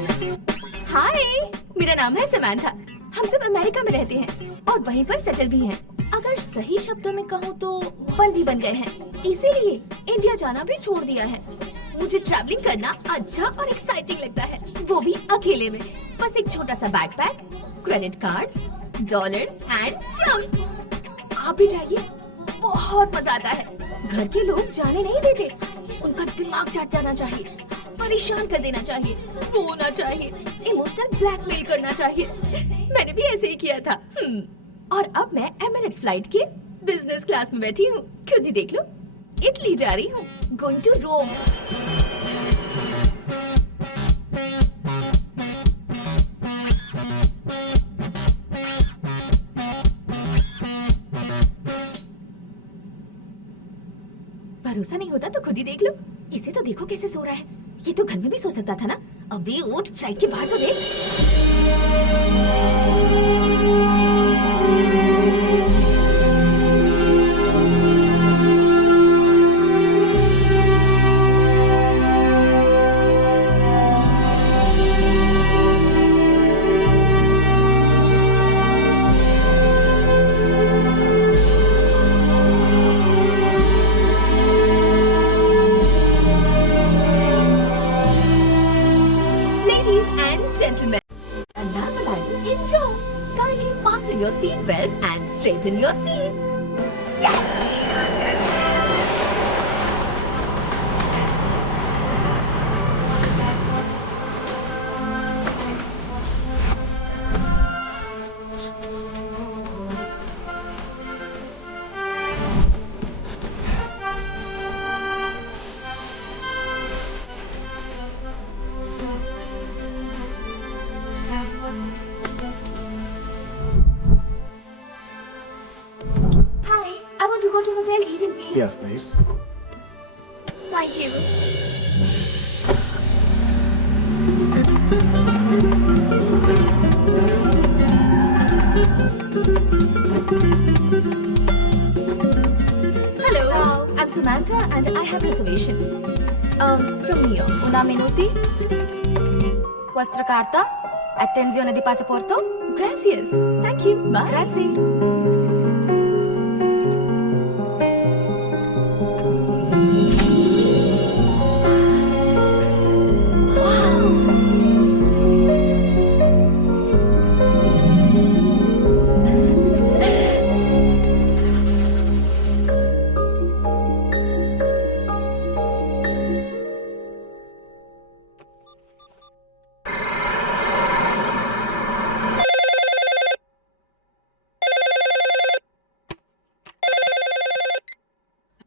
हाय, मेरा नाम है समांथा। हम सब अमेरिका में रहते हैं और वहीं पर सेटल भी हैं। अगर सही शब्दों में कहूँ तो बंदी बन गए हैं, इसीलिए इंडिया जाना भी छोड़ दिया है। मुझे ट्रैवलिंग करना अच्छा और एक्साइटिंग लगता है, वो भी अकेले में। बस एक छोटा सा backpack, credit cards, dollars and jump. आप भी जाइए, बहुत मजा आता है। घर के लोग जाने नहीं देते, उनका दिमाग चाट जाना चाहिए, परेशान कर देना चाहिए, रोना चाहिए, इमोशनल ब्लैकमेल करना चाहिए। मैंने भी ऐसे ही किया था। और अब मैं एमिरेट्स फ्लाइट के बिजनेस क्लास में बैठी हूँ। खुद ही देख लो, इटली जा रही हूँ, गोइंग टू रोम। भरोसा नहीं होता तो खुद ही देख लो। इसे तो देखो कैसे सो रहा है। ये तो घर में भी सो सकता था ना। अभी उठ, फ्लाइट के बाहर तो देख। Gentlemen, and now landing in Rome. Kindly fasten your seat belts and straighten your seats. Yes! Hi, I want to go to Hotel Eden, please. Yes, please. Thank you. Hello, I'm Samantha and I have reservation. From New York. Una minuti. Vostra carta? Attenzione di passaporto? Gracias. Thank you. Bye. Grazie.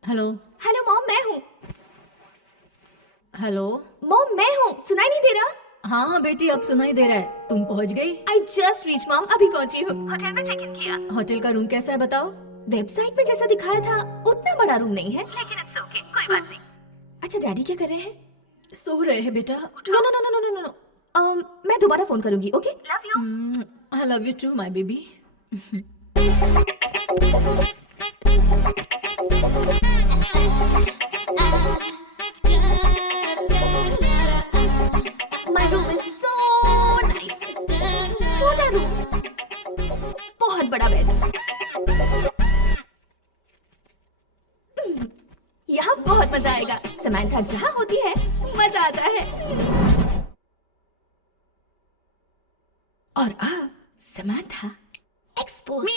Hello hello mom, मैं हूँ। Hello. Mom, मैं हूँ। सुनाई नहीं दे रहा? हाँ हाँ बेटी, अब सुनाई दे रहा है। तुम पहुँच गई? I just reached मॉम, अभी पहुँची हूँ। होटल में चेक इन किया। होटल का रूम कैसा है बताओ? वेबसाइट में जैसा दिखाया था उतना बड़ा रूम नहीं है, लेकिन इट्स ओके, कोई बात नहीं। अच्छा, डैडी क्या कर रहे हैं? सो रहे हैं बेटा। No no no no no no no. मैं दोबारा फोन करूंगी, okay? Love you. I love you too my baby. My room is so nice. छोटा रूम, बहुत बड़ा बेड। यहाँ बहुत मजा आएगा। समांथा जहाँ होती है मजा आता है। और अब समांथा एक्सपोज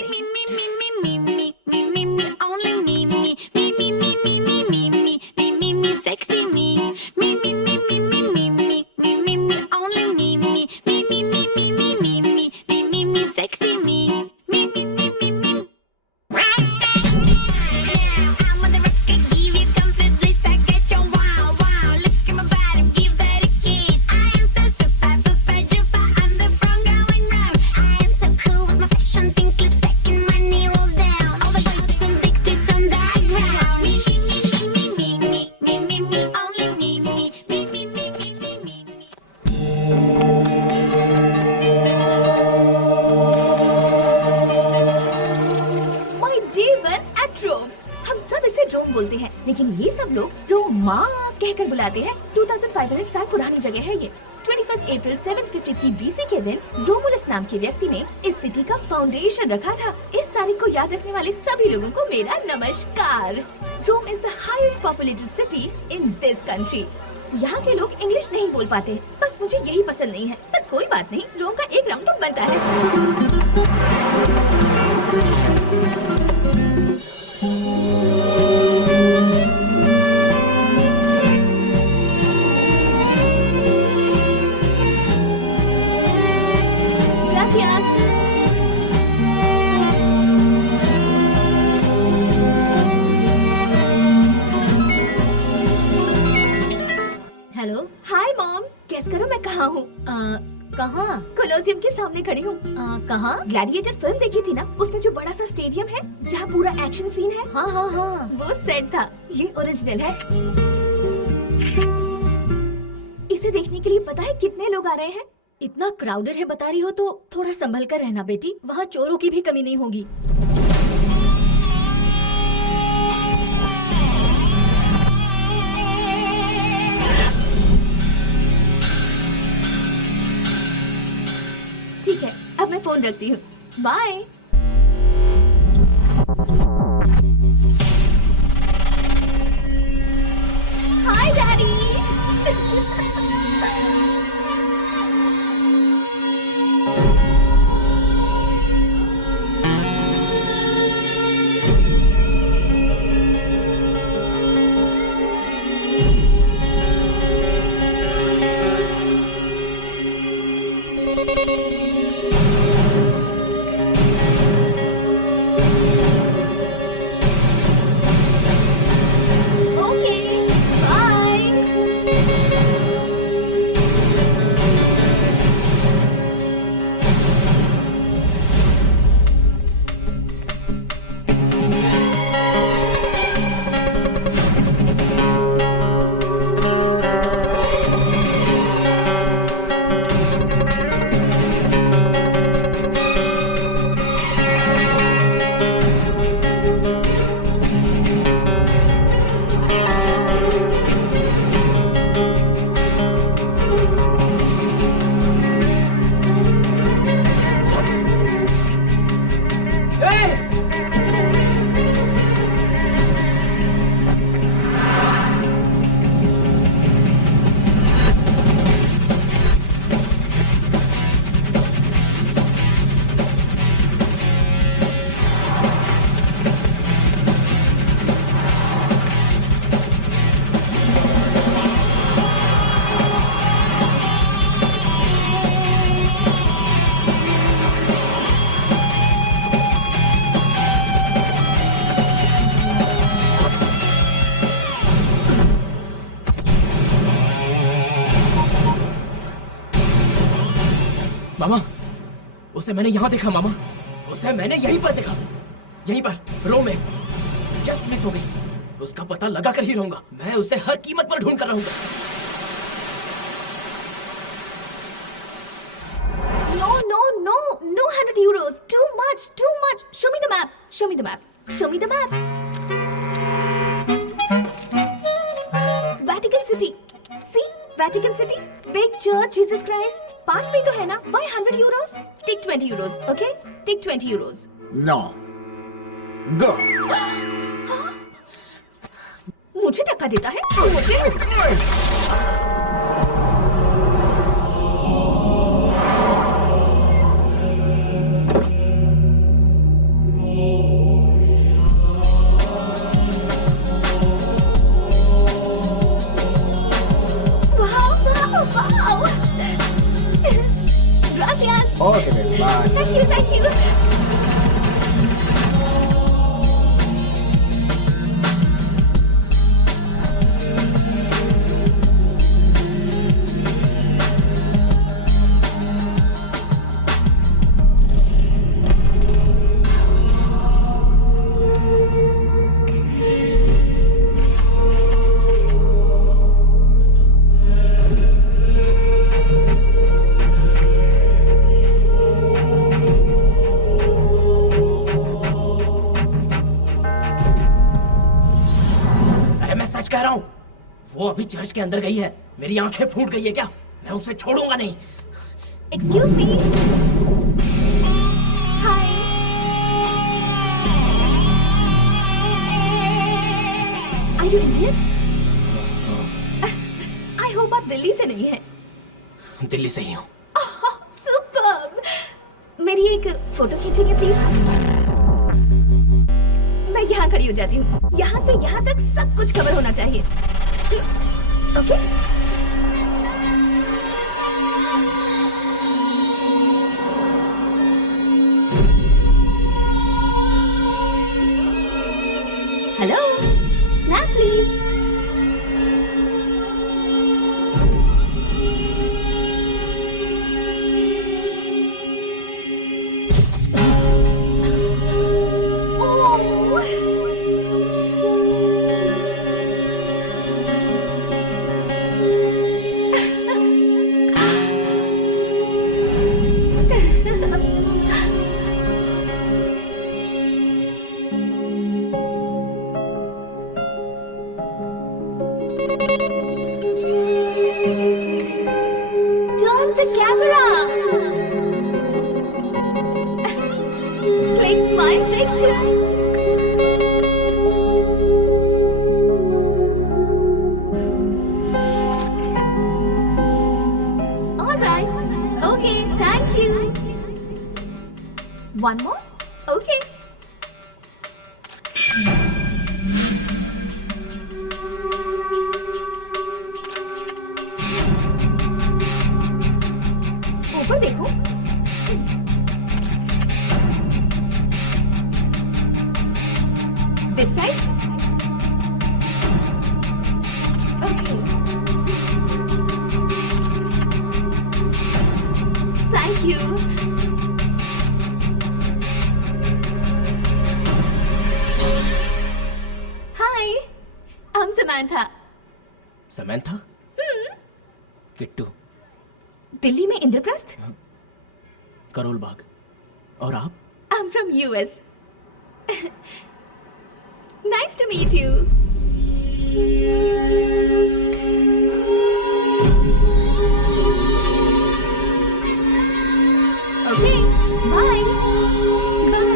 बोलते हैं, लेकिन ये सब लोग रोमा कहकर बुलाते हैं। 2500 साल पुरानी जगह है ये। 21st अप्रैल 753 BC के दिन रोमुलस नाम के व्यक्ति ने इस सिटी का फाउंडेशन रखा था। इस तारीख को याद रखने वाले सभी लोगों को मेरा नमस्कार। Rome is the highest populated city in this country. यहाँ के लोग इंग्लिश नहीं बोल पाते, बस मुझे यही पसंद नहीं है, पर कोई बात नहीं, रोम का एक राउंड तो बनता है। Gracias. Hello. Hi mom, guess करो मैं कहाँ हूँ? कहाँ? कोलोसियम के सामने खड़ी हूँ। कहाँ? ग्लैडिएटर फिल्म देखी थी ना, उसमें जो बड़ा सा स्टेडियम है जहाँ पूरा एक्शन सीन है, हाँ हाँ हाँ। वो सेट था। ये ओरिजिनल है। इसे देखने के लिए पता है कितने लोग आ रहे हैं? इतना क्राउडेड है बता रही हो तो थोड़ा संभल कर रहना बेटी, वहाँ चोरों की भी कमी नहीं होगी। ठीक है, अब मैं फोन रखती हूँ। Bye. Hi daddy. Okay, bye. मामा, उसे मैंने यहाँ देखा मामा, उसे मैंने यहीं पर देखा, यहीं पर रोम में। जस्ट मिस हो गई। उसका पता लगा कर ही रहूंगा। मैं उसे हर कीमत पर ढूंढ कर रहूंगा। No, no, no, no 100 euros. Too much, too much. Show me the map. Show me the map. Show me the map. Vatican City. See, Vatican City. Big church, Jesus Christ. पास में तो है ना? Why 100 euros? Take 20 euros, okay? Take 20 euros. No. Go. मुझे धक्का देता है? मुझे? Wow! Gracias! Okay, then, bye. Thank you, thank you! अरे मैं सच कह रहा हूँ, वो अभी चर्च के अंदर गई है। मेरी आंखें फूट गई है क्या? मैं उसे छोड़ूंगा नहीं। Excuse me. Hi. Are you Indian? I hope आप दिल्ली से नहीं हैं। दिल्ली से ही हूँ। सुपर्ब। मेरी एक फोटो खींचेंगे प्लीज? मैं यहाँ खड़ी हो जाती हूँ। यहाँ से यहाँ तक सब कुछ कवर होना चाहिए। Okay? Hello, snap please. Turn the camera. Click my picture. All right. Okay, thank you. One more? Okay. ऊपर देखो। This side? Okay. Thank you. Hi, I'm Samantha. Samantha? Kittu. Delhi में इंद्रप्रस्थ? करोल बाग। और आप? I'm from US. Nice to meet you. Okay, bye. Bye.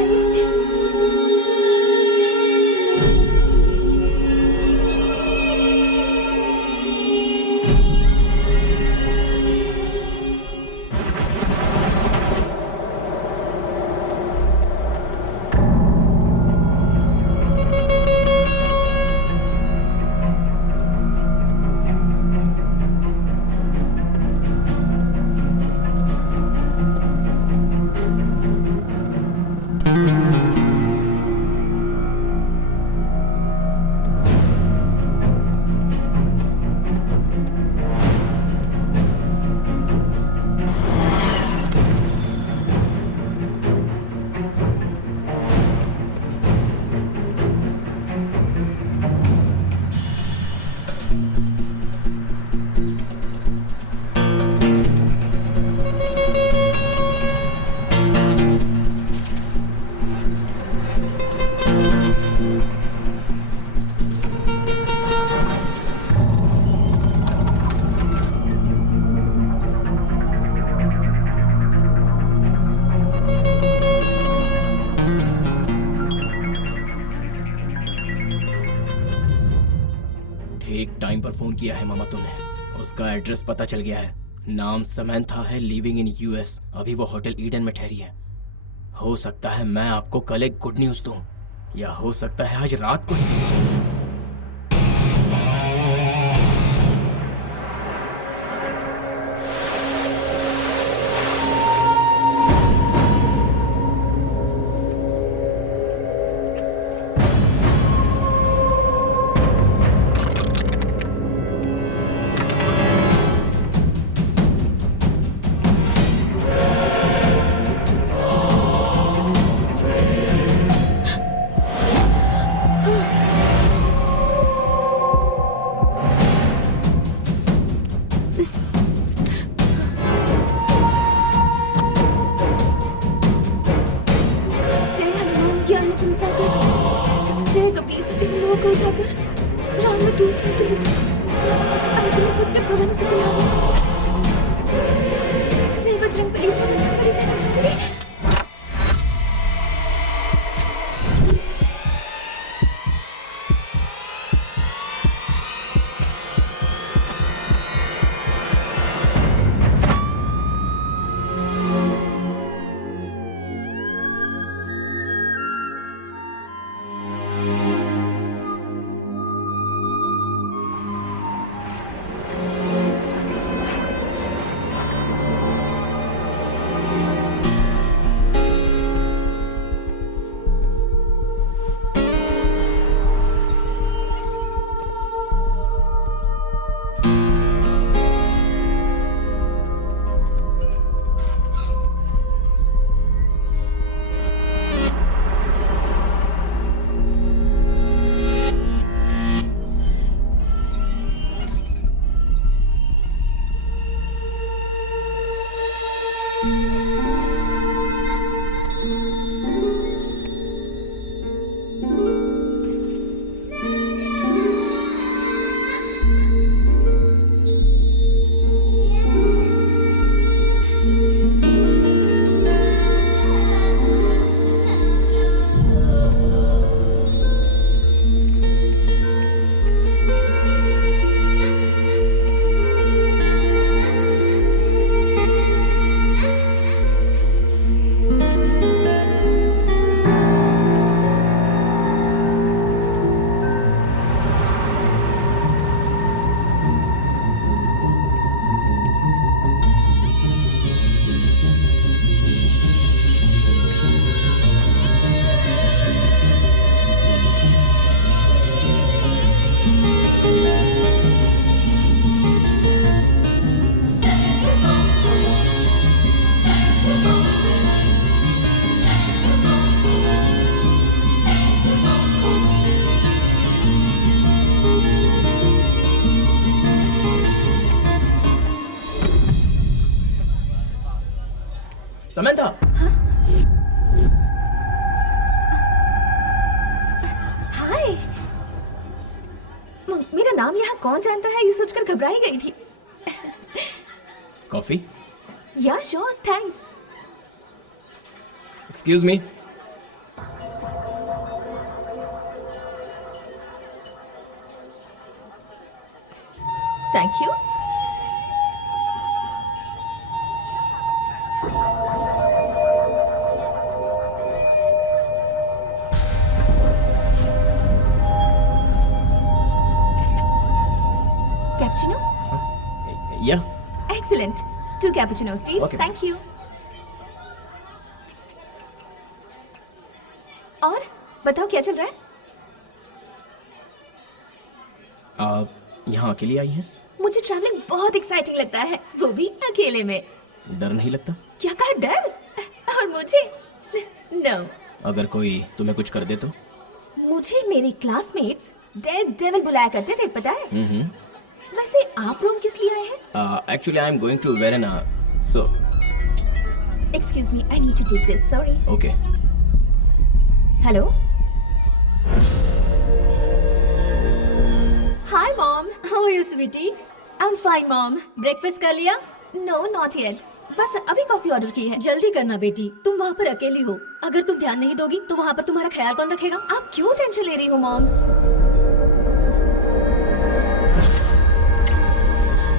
ठीक time पर phone किया है मामा तुमने। उसका एड्रेस पता चल गया है। नाम समंथा है, लिविंग इन यूएस। अभी वो होटल ईडन में ठहरी है। हो सकता है मैं आपको कल एक गुड न्यूज दूं, या हो सकता है आज रात को ही दूं। जय कपीसति लोको जागर रामदूत दूत अंजलि पुत्र भवन सुतनाम समंथा। हाय। मेरा नाम यहाँ कौन जानता है ये सोचकर घबराई गई थी। कॉफी? या sure, thanks. Excuse me. Thank you. Cappuccino? या Excellent. 2 cappuccinos, please. Okay. Thank you. और बताओ क्या चल रहा है? आप यहाँ अकेली आई हैं? मुझे ट्रैवलिंग बहुत एक्साइटिंग लगता है, वो भी अकेले में। डर नहीं लगता? क्या कहा, डर? और मुझे? No. अगर कोई तुम्हें कुछ कर दे तो? मुझे मेरे क्लासमेट्स डेड डेविल बुलाया करते थे, पता है? वैसे आप रोम किस लिए आए हैं? Actually I am going to Verona, so Excuse me, I need to take this. Sorry. Okay. Hello. Hi, Mom. How are you, sweetie? I'm fine, Mom. Breakfast कर लिया? No, not yet. बस अभी कॉफी ऑर्डर की है। जल्दी करना बेटी, तुम वहाँ पर अकेली हो। अगर तुम ध्यान नहीं दोगी तो वहाँ पर तुम्हारा ख्याल कौन रखेगा? आप क्यों टेंशन ले रही हो, mom?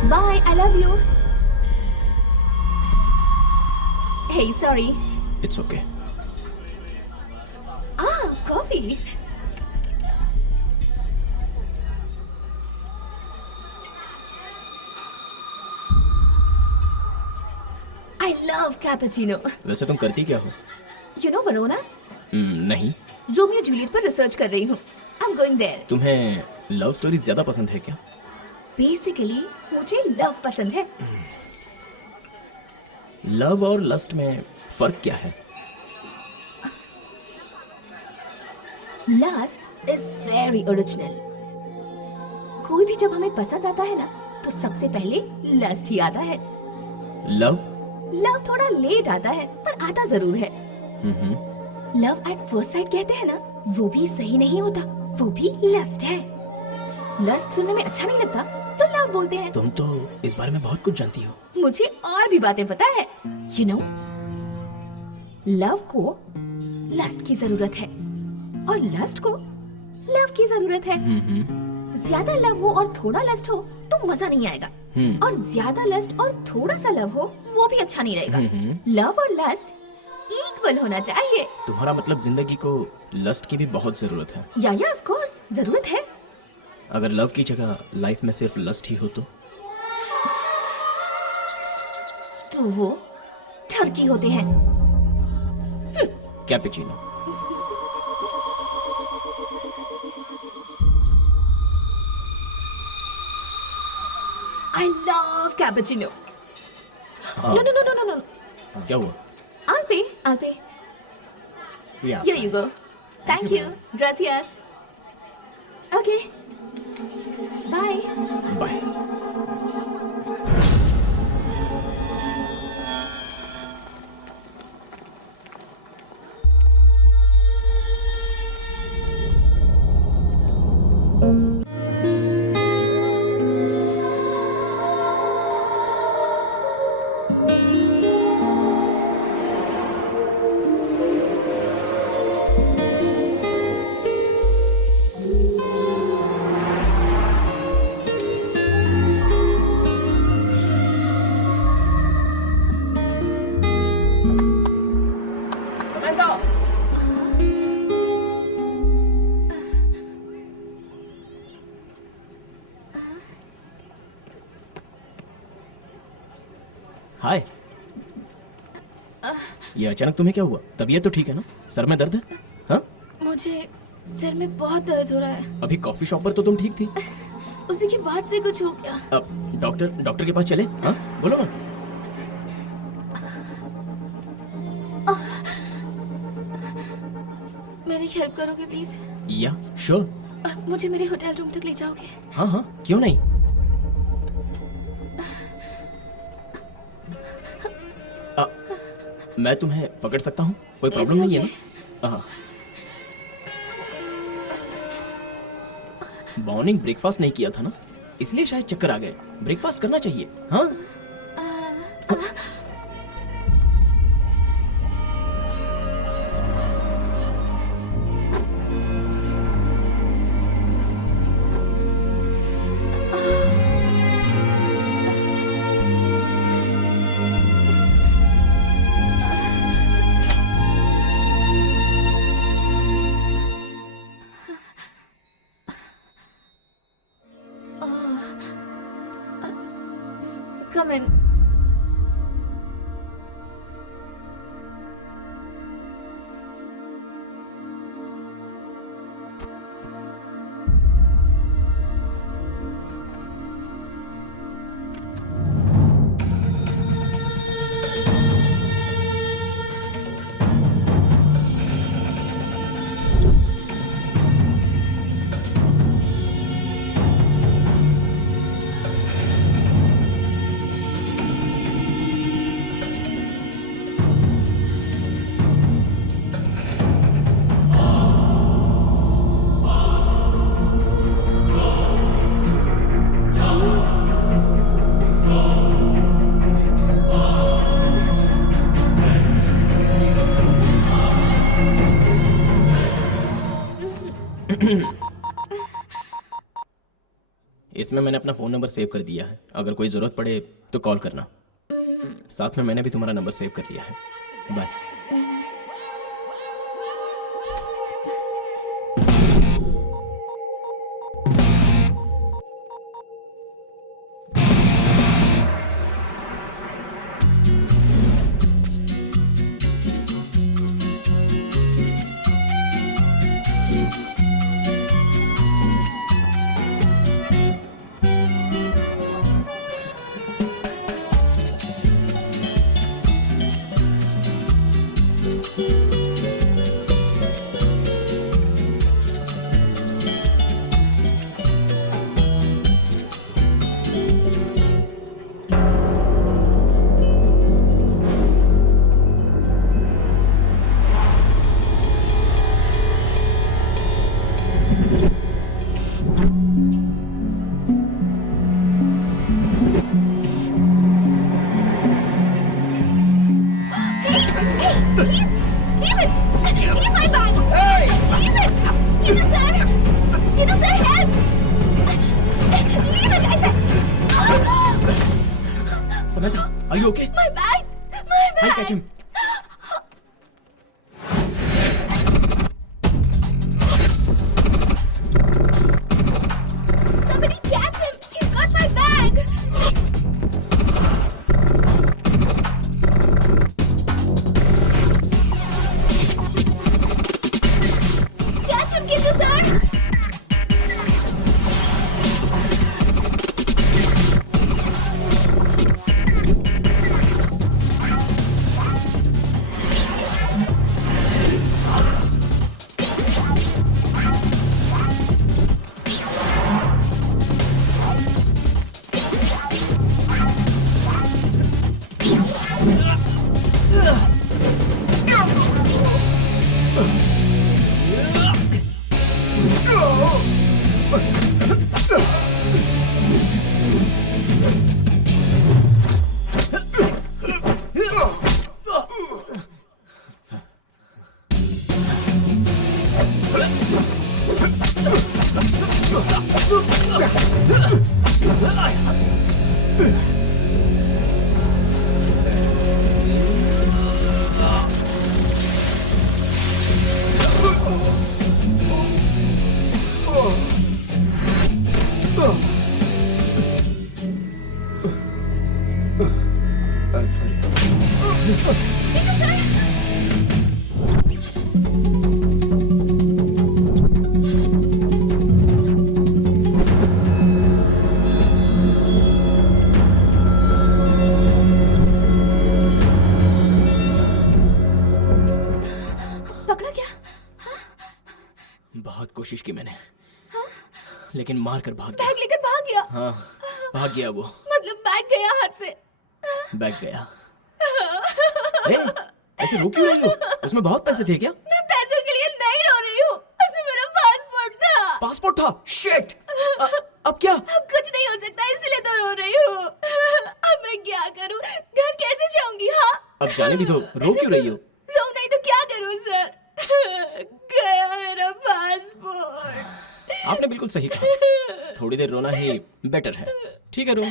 Bye, I love you. Hey, sorry. It's okay. Coffee. I love cappuccino. वैसे तुम करती क्या हो? You know Verona? नहीं। रोमियो जूलियट पर रिसर्च कर रही हूँ। I am going there. तुम्हें लव स्टोरी ज्यादा पसंद है क्या? बेसिकली मुझे लव पसंद है। लव और लस्ट में फर्क क्या है? Lust is very original. कोई भी जब हमें पसंद आता है ना, तो सबसे पहले लस्ट ही आता है। लव? लव थोड़ा लेट आता है, पर आता जरूर है। लव एट फर्स्ट साइट कहते हैं ना, वो भी सही नहीं होता, वो भी लस्ट है। लस्ट सुनने में अच्छा नहीं लगता, तो लव बोलते हैं। तुम तो इस बारे में बहुत कुछ जानती हो। मुझे और भी बातें पता है। यू नो, लव को लस्ट की जरूरत है और लस्ट को लव की जरूरत है। ज्यादा लव हो और थोड़ा लस्ट हो तो मजा नहीं आएगा, और ज्यादा लस्ट और थोड़ा सा लव हो वो भी अच्छा नहीं रहेगा। लव और लस्ट इक्वल होना चाहिए। तुम्हारा मतलब जिंदगी को लस्ट की भी बहुत जरूरत है? या ऑफ कोर्स जरूरत है। अगर लव की जगह लाइफ में सिर्फ लस्ट ही हो तो वो ठरकी होते हैं। Cappuccino. I love cappuccino. No no no no no no. क्या हुआ? I'll pay. Yeah. Here you go. Thank you. Gracias. Okay. Bye. Bye. ये अचानक तुम्हें क्या हुआ? तबीयत तो ठीक है ना? सर में दर्द है? हाँ? मुझे सिर में बहुत दर्द हो रहा है। अभी कॉफी शॉप पर तो तुम ठीक थी। उसी के बाद से कुछ हो गया। अब डॉक्टर के पास चले? हाँ, बोलो ना। मेरी हेल्प करोगे प्लीज? या श्योर। मुझे मेरे होटल रूम तक ले जाओगे? हाँ हाँ, क्यों नहीं। मैं तुम्हें पकड़ सकता हूँ, कोई प्रॉब्लम नहीं है ना? हाँ। मॉर्निंग ब्रेकफास्ट नहीं किया था ना, इसलिए शायद चक्कर आ गए। ब्रेकफास्ट करना चाहिए। हाँ। Come in. इसमें मैंने अपना फ़ोन नंबर सेव कर दिया है, अगर कोई ज़रूरत पड़े तो कॉल करना। साथ में मैंने भी तुम्हारा नंबर सेव कर लिया है। Bye. Leave it! Leave my bag! Leave it! Kiddo sir! Kiddo sir, help! Leave it, I said! Samantha, are you okay? My bag! My bag! I'll catch him. Somebody catch him! He's got my bag! Catch him, Kiddo sir! पकड़ा क्या? बहुत कोशिश की मैंने, लेकिन मार कर भाग गया। बैग लेकर भाग गया? हाँ, भाग गया वो। मतलब बैग गया हाथ से? बैग गया। ऐसे रो क्यों रही हो? उसमें बहुत पैसे थे क्या? मैं पैसों के लिए नहीं रो रही हूँ, उसमें मेरा पासपोर्ट था। पासपोर्ट था? शिट! अब क्या? अब कुछ नहीं हो सकता, इसलिए तो रो रही हूँ। अब मैं क्या करूँ? घर कैसे जाऊंगी? हाँ, अब जाने भी तो, रो क्यों रही हो? रो नहीं तो क्या करूँ सर? गया मेरा पासपोर्ट। आपने बिल्कुल सही कहा, थोड़ी देर रोना ही बेटर है। ठीक है, रो।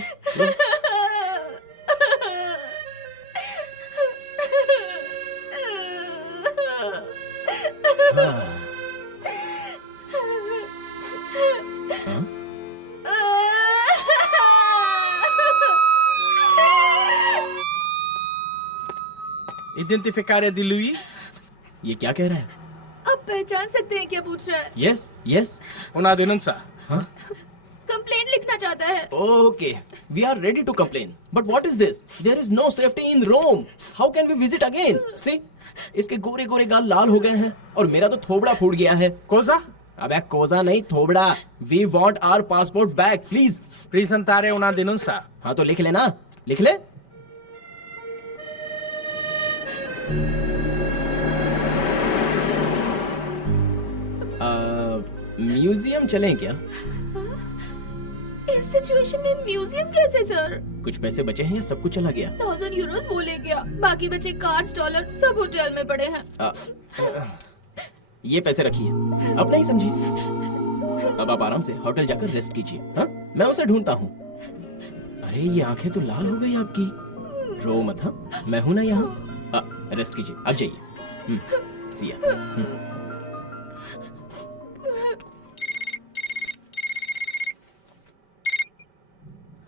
Identificare di lui? ये क्या कह रहा है? आप पहचान सकते हैं क्या पूछ रहा है? Yes yes. Una denunța. Complaint लिखना चाहता है। Okay, we are ready to complain. But what is this? There is no safety in Rome. How can we visit again? See, इसके गोरे गोरे गाल लाल हो गए हैं और मेरा तो थोबड़ा फूट गया है। Cosa? अबे कोजा नहीं, थोबड़ा। We want our passport back, please. Presentare una denunța. हाँ तो लिख लेना, लिख ले। म्यूजियम चलें क्या? इस सिचुएशन में म्यूजियम कैसे सर? कुछ पैसे बचे हैं या सब कुछ चला गया? 1000 यूरोस वो ले गया, बाकी बचे कार्ड्स, डॉलर सब होटल में पड़े हैं। ये पैसे रखिए, अब नहीं समझी। अब आप आराम से होटल जाकर रेस्ट कीजिए। हाँ, मैं उसे ढूंढता हूँ। अरे ये आंखें तो लाल हो गई आपकी। रो मत, हाँ, मैं हूं ना यहाँ। रेस्ट कीजिए, अब जाइए। सिया।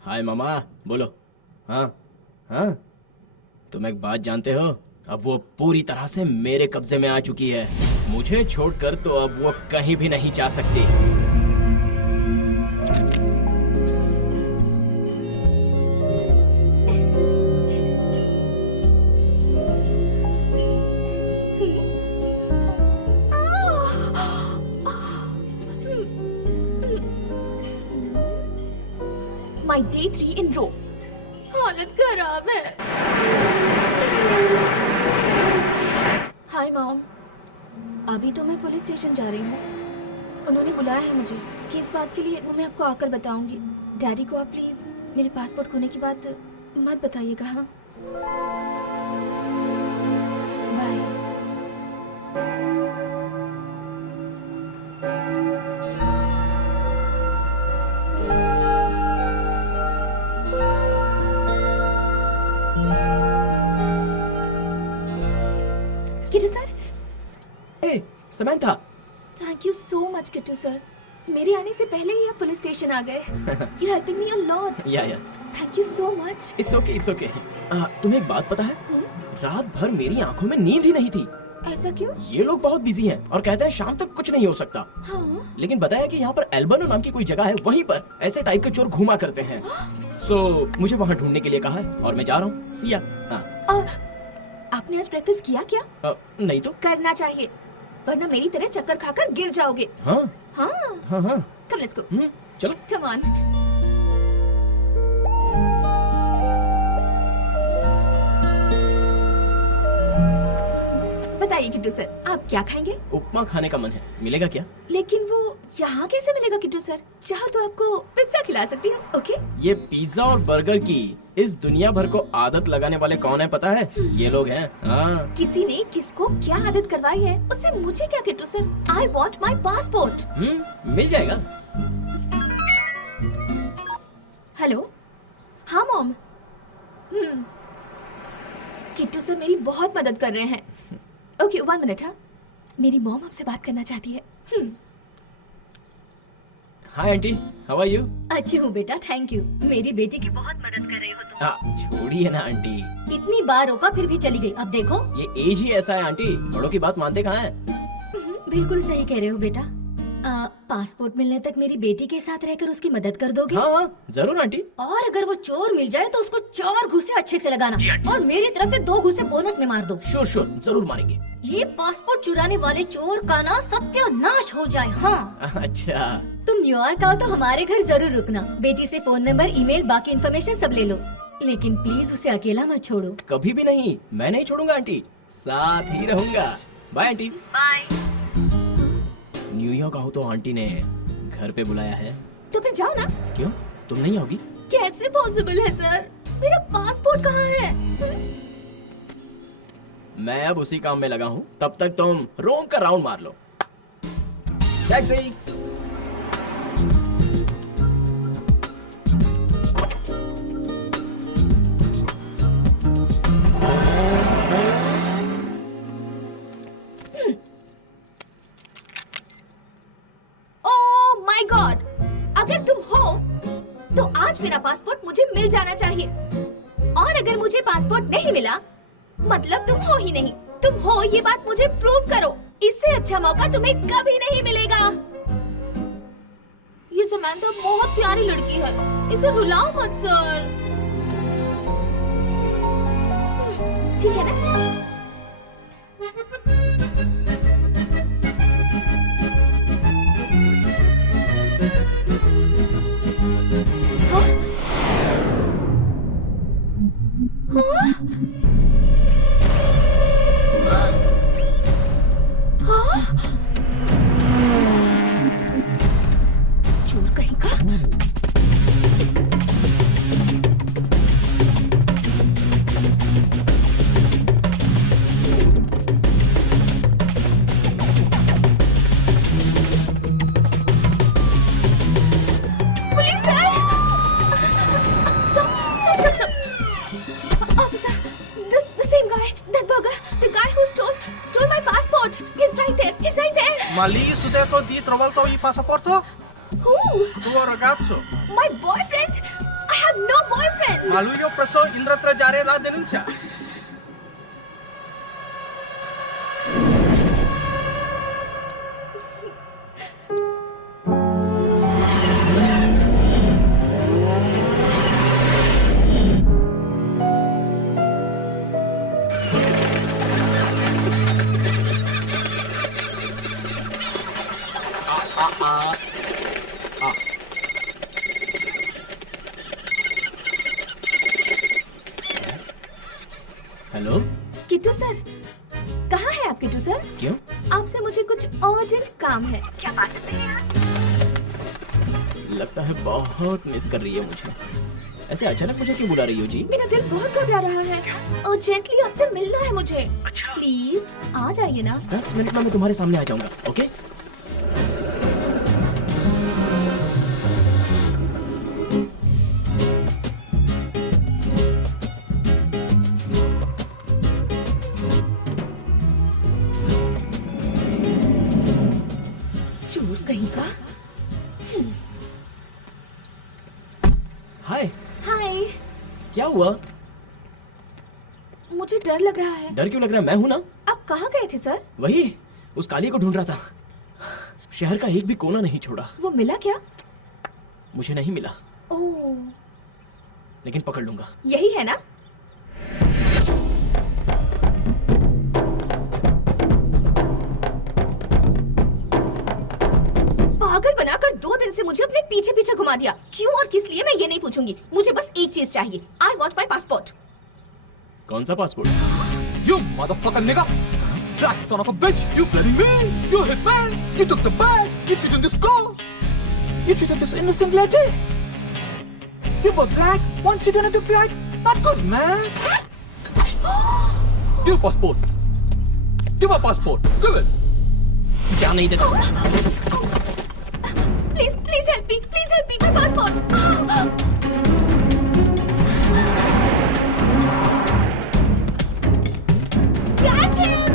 हाय मामा, बोलो। हाँ हाँ, तुम एक बात जानते हो? अब वो पूरी तरह से मेरे कब्जे में आ चुकी है। मुझे छोड़कर तो अब वो कहीं भी नहीं जा सकती। My day 3 in row. हालत खराब है। हाय मॉम, अभी तो मैं पुलिस स्टेशन जा रही हूँ। उन्होंने बुलाया है मुझे। किस बात के लिए वो मैं आपको आकर बताऊंगी। डैडी को आप प्लीज मेरे पासपोर्ट खोने की बात मत बताइएगा। हाँ, बाय। किट्टू सर। ए, Samantha. Thank you so much Kittu sir. मेरे आने से पहले ही आप पुलिस स्टेशन आ गए। You helping me a lot. Yeah thank you so much. It's okay, it's okay. तुम्हें एक बात पता है? रात भर मेरी आंखों में नींद ही नहीं थी। ऐसा क्यों? ये लोग बहुत बिजी हैं और कहते हैं शाम तक कुछ नहीं हो सकता। हाँ? लेकिन बताया कि यहाँ पर एल्बनो नाम की कोई जगह है, वहीं पर ऐसे टाइप के चोर घुमा करते हैं। सो मुझे वहाँ ढूंढने के लिए कहा है और मैं जा रहा हूँ। सिया। आपने आज ब्रेकफास्ट किया क्या? नहीं तो। करना चाहिए, वरना मेरी तरह चक्कर खाकर गिर जाओगे। हाँ हाँ। हाँ हाँ। Come let's go. चलो। Come on. बताइए किट्टू सर, आप क्या खाएंगे? उपमा खाने का मन है, मिलेगा क्या? लेकिन वो यहाँ कैसे मिलेगा किट्टू सर? चाहो तो आपको पिज्जा खिला सकती हूँ। ओके? ये पिज्जा और बर्गर की इस दुनिया भर को आदत लगाने वाले कौन है पता है? ये लोग हैं। हाँ। किसी ने किसको क्या आदत करवाई है उससे मुझे क्या Kittu sir? I want my passport. मिल जाएगा। हेलो। हाँ मॉम। किट्टू सर मेरी बहुत मदद कर रहे हैं। Okay, 1 minute. हाँ, मेरी मॉम आपसे बात करना चाहती है। Hi aunty, how are you? अच्छी हूँ बेटा, थैंक यू। मेरी बेटी की बहुत मदद कर रही हो तुम। छोड़िए ना आंटी, इतनी बार रोका फिर भी चली गई। अब देखो। ये एज ही ऐसा है आंटी, बड़ों की बात मानते कहाँ हैं? बिल्कुल सही कह रहे हो बेटा। पासपोर्ट मिलने तक मेरी बेटी के साथ रहकर उसकी मदद कर दोगे? हाँ, जरूर आंटी। और अगर वो चोर मिल जाए तो उसको 4 घुसे अच्छे से लगाना और मेरी तरफ से 2 घुसे बोनस में मार दो। श्योर श्योर, जरूर मारेंगे। ये पासपोर्ट चुराने वाले चोर का ना सत्यानाश हो जाए। हाँ, अच्छा, तुम न्यूयॉर्क आओ तो हमारे घर जरूर रुकना। बेटी से फोन नंबर, ईमेल, बाकी इन्फॉर्मेशन सब ले लो, लेकिन प्लीज उसे अकेला मत छोड़ो। कभी भी नहीं, मैं नहीं छोड़ूंगा आंटी, साथ ही रहूंगा। Bye aunty. बाय। न्यूयॉर्क आओ तो आंटी ने घर पे बुलाया है। तो फिर जाओ ना। क्यों, तुम नहीं आओगी? कैसे पॉसिबल है सर? मेरा पासपोर्ट कहाँ है? मैं अब उसी काम में लगा हूँ, तब तक तुम रोम का राउंड मार लो। टैक्सी। Oh my God! अगर तुम हो तो आज मेरा पासपोर्ट मुझे मिल जाना चाहिए, और अगर मुझे पासपोर्ट नहीं मिला मतलब तुम हो ही नहीं। तुम हो ये बात मुझे प्रूव करो। इससे अच्छा मौका तुम्हें कभी नहीं मिलेगा। ये समंथा बहुत प्यारी लड़की है, इसे रुलाओ मत सर। ठीक है ना? चोर कहीं का। Police sir! Stop! Officer, this the same guy, that burger, the guy who stole my passport. He's right there. Ma lì su detto di trovato il passaporto? Who? Tuo ragazzo. My boyfriend? I have no boyfriend. Ma lui ho preso in retraggiare la denuncia. Hello, Kittu sir, कहाँ है आप Kittu sir? क्यों? आपसे मुझे कुछ urgent काम है। क्या बात है? लगता है बहुत मिस कर रही है मुझे। ऐसे अचानक मुझे क्यों बुला रही हो जी? मेरा दिल बहुत घबरा रहा है। अर्जेंटली आपसे मिलना है मुझे। प्लीज आ जाइए ना। 10 मिनट में मैं तुम्हारे सामने आ जाऊंगा, ओके? चोर कहीं का। हाय, हाय, क्या हुआ? मुझे डर लग रहा है। डर क्यों लग रहा है? मैं हूं ना। आप कहाँ गए थे सर? वही, उस काली को ढूंढ रहा था। शहर का एक भी कोना नहीं छोड़ा। वो मिला क्या? मुझे नहीं मिला, ओह, लेकिन पकड़ लूंगा। यही है ना? पागल बनाकर 2 दिन से मुझे अपने पीछे पीछे घुमा दिया। क्यों और किस लिए मैं ये नहीं पूछूंगी। मुझे बस एक चीज चाहिए। आई वॉन्ट माई पासपोर्ट। कौन सा passport? You motherfucking nigga! Black son of a bitch! You bloody me! You hit man! You took the bag! You cheated this girl! You cheated this innocent lady! You both black, one cheated and the black! Not good, man! Give a passport! Give a passport! Give it! क्या नहीं देता? Please help me my passport. Catch him!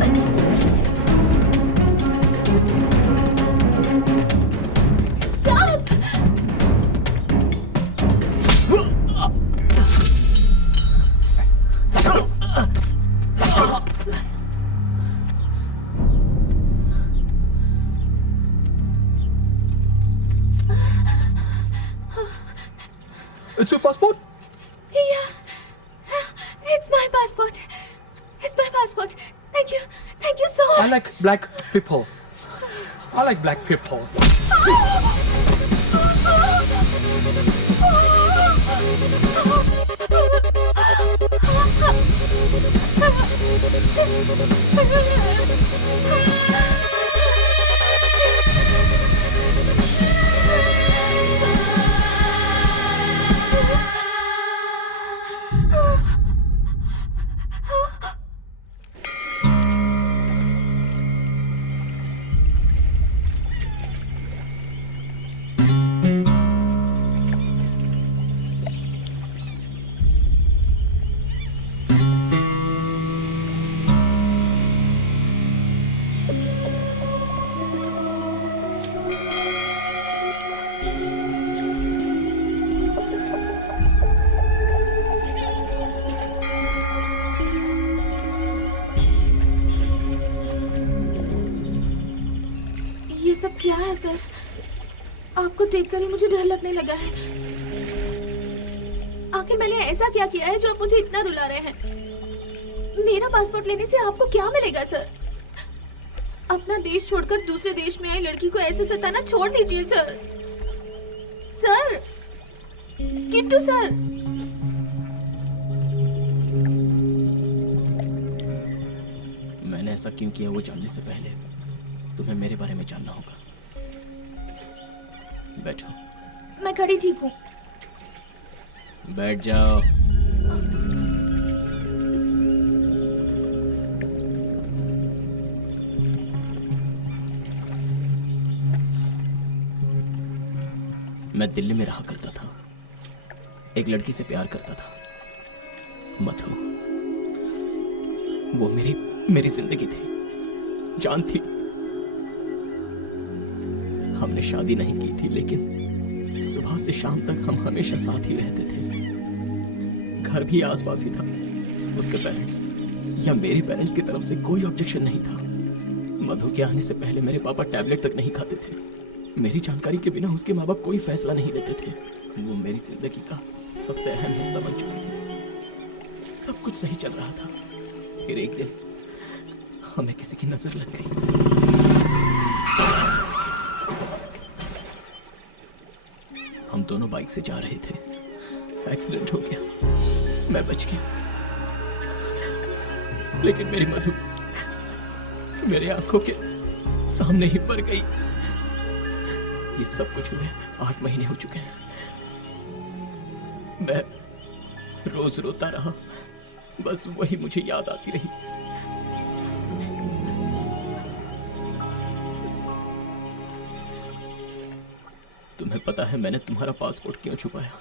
Stop! passport. Thank you so much. I like black people. I like black people. ये सब क्या है sir? आपको देखकर ही मुझे डर लगने लगा है। आखिर मैंने ऐसा क्या किया है जो आप मुझे इतना रुला रहे हैं? मेरा पासपोर्ट लेने से आपको क्या मिलेगा सर? अपना देश छोड़कर दूसरे देश में आई लड़की को ऐसे सताना छोड़ दीजिए सर। Sir, Kittu sir. मैंने ऐसा क्यों किया वो जानने से पहले तुम्हें मेरे बारे में जानना होगा। बैठो। मैं खड़ी ठीक हूँ। बैठ जाओ। मैं दिल्ली में रहा करता था। एक लड़की से प्यार करता था, मधु। वो मेरी जिंदगी थी, जान थी। हमने शादी नहीं की थी, लेकिन सुबह से शाम तक हम हमेशा साथ ही रहते थे। घर भी आसपास ही था। उसके पेरेंट्स या मेरे पेरेंट्स की तरफ से कोई ऑब्जेक्शन नहीं था। मधु के आने से पहले मेरे पापा टैबलेट तक नहीं खाते थे। मेरी जानकारी के बिना उसके माँ बाप कोई फैसला नहीं लेते थे। वो मेरी जिंदगी का सबसे अहम हिस्सा बन चुकी थी। सब कुछ सही चल रहा था। फिर एक दिन हमें किसी की नजर लग गई। हम दोनों बाइक से जा रहे थे। एक्सीडेंट हो गया। मैं बच गया, लेकिन मेरी मधु मेरे आंखों के सामने ही मर गई। ये सब कुछ हुए 8 महीने हो चुके हैं। मैं रोज रोता रहा, बस वही मुझे याद आती रही। तुम्हें पता है मैंने तुम्हारा पासपोर्ट क्यों छुपाया?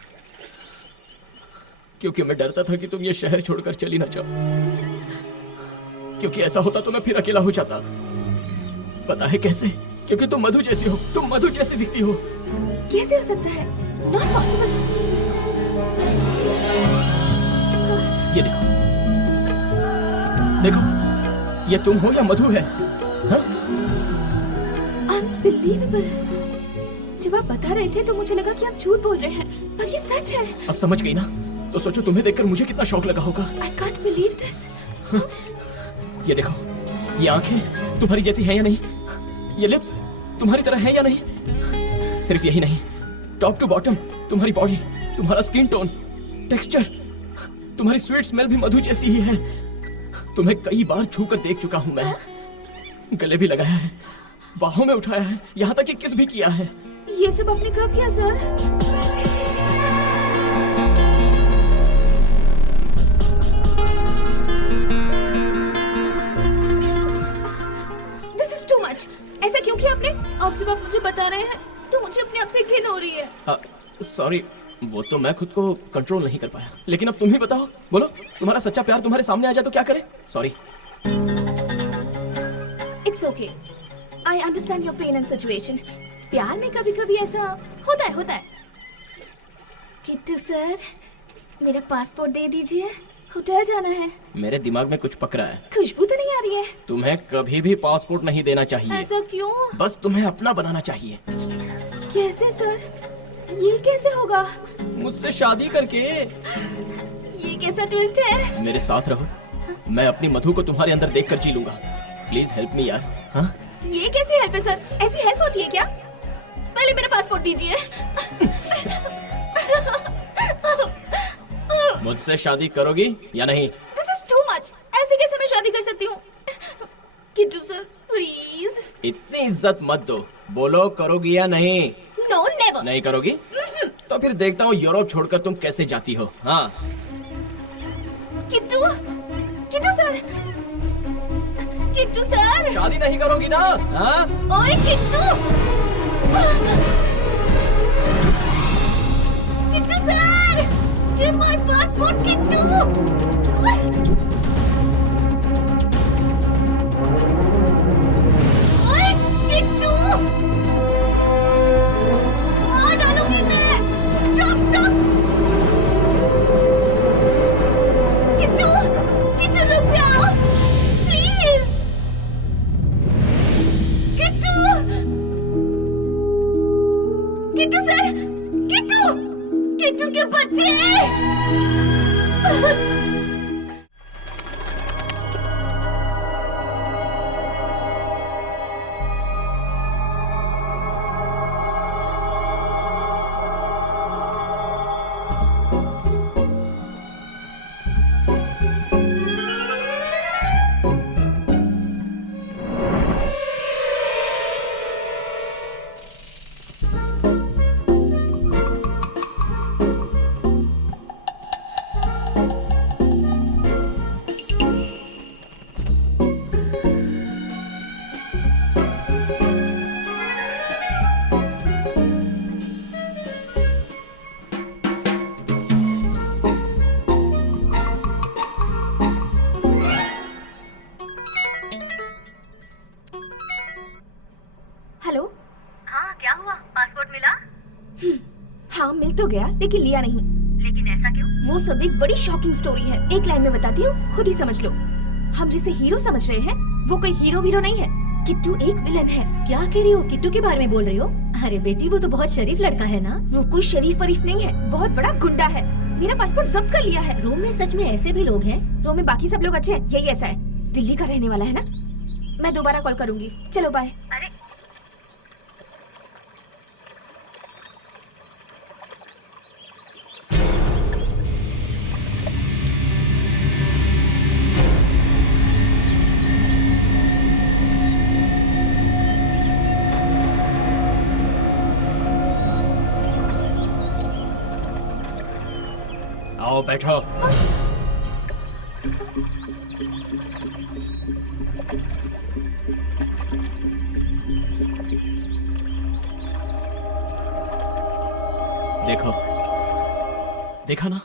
क्योंकि मैं डरता था कि तुम ये शहर छोड़कर चली ना जाओ। क्योंकि ऐसा होता तो मैं फिर अकेला हो जाता। पता है कैसे? क्योंकि तुम मधु जैसी हो। तुम मधु जैसी दिखती हो। कैसे हो सकता है? Not possible. ये देखो, देखो, ये तुम हो या मधु है? हाँ? Unbelievable. जब आप बता रहे थे तो मुझे लगा कि आप झूठ बोल रहे हैं, पर ये सच है। अब समझ गई ना? तो सोचो तुम्हें देखकर मुझे कितना शौक लगा होगा। I can't believe this. ये देखो, ये आंखें तुम्हारी जैसी हैं या नहीं? ये लिप्स तुम्हारी तरह हैं या नहीं? सिर्फ यही नहीं, टॉप टू बॉटम तुम्हारी बॉडी, तुम्हारा स्किन टोन, टेक्सचर, तुम्हारी स्वीट स्मेल भी मधु जैसी ही है। तुम्हें कई बार छू कर देख चुका हूं मैं। गले भी लगाया है, बाहों में उठाया है, यहाँ तक कि किस भी किया है। ये सब आपने कब किया sir? This is too much. ऐसा क्यों किया आपने? अब जब आप मुझे बता रहे हैं तो मुझे अपने आप से घिन हो रही है। सॉरी, वो तो मैं खुद को कंट्रोल नहीं कर पाया। लेकिन अब तुम ही बताओ, बोलो, तुम्हारा सच्चा प्यार तुम्हारे सामने आ जाए तो क्या करे? Sorry. It's okay. I understand your pain and situation. प्यार में कभी कभी ऐसा होता है। किट्टू सर, मेरा पासपोर्ट दे दीजिए, होटल जाना है। मेरे दिमाग में कुछ पक रहा है। खुशबू तो नहीं आ रही है। तुम्हें कभी भी पासपोर्ट नहीं देना चाहिए। ऐसा क्यों? बस तुम्हें अपना बनाना चाहिए। कैसे सर? ये कैसे होगा? मुझसे शादी करके। ये कैसा ट्विस्ट है? मेरे साथ रहो, मैं अपनी मधु को तुम्हारे अंदर देखकर जी लूंगा। प्लीज हेल्प मी यार। हाँ? ये कैसे हेल्प है सर? ऐसी हेल्प होती है क्या? पहले मेरा पासपोर्ट दीजिए। मुझसे शादी करोगी या नहीं? This is too much. ऐसे कैसे मैं शादी कर सकती हूँ? Kittu sir please. इतनी इज्जत मत दो, बोलो करोगी या नहीं? No never. नहीं करोगी? तो फिर देखता हूँ यूरोप छोड़कर तुम कैसे जाती हो। हाँ किट्टू, किट्टू सर, किट्टू सर। शादी नहीं करोगी ना? हाँ? ओए Kittu, Kittu sir, give my passport Kittu. ओए किट्टू, मार डालूंगी मैं। Stop stop. किट्टू, किट्टू रुक जाओ प्लीज। किट्टू, किट्टू सर, किट्टू, किट्टू के बच्चे। हेलो। हाँ क्या हुआ, पासपोर्ट मिला? हाँ मिल तो गया लेकिन लिया नहीं। लेकिन ऐसा क्यों? वो सब एक बड़ी शॉकिंग स्टोरी है। एक लाइन में बताती हूँ, खुद ही समझ लो। हम जिसे हीरो समझ रहे हैं वो कोई हीरो वीरो नहीं है। किट्टू एक विलन है। क्या कह रही हो? किट्टू के बारे में बोल रही हो? अरे बेटी वो तो बहुत शरीफ लड़का है ना। वो कोई शरीफ वरीफ नहीं है, बहुत बड़ा गुंडा है। मेरा पासपोर्ट जब्त कर लिया है। रोम में सच में ऐसे भी लोग हैं? रोम में बाकी सब लोग अच्छे हैं, यही ऐसा है। दिल्ली का रहने वाला है ना। मैं दोबारा कॉल करूंगी, चलो बाय। अरे आओ बैठो। देखो, देखा ना,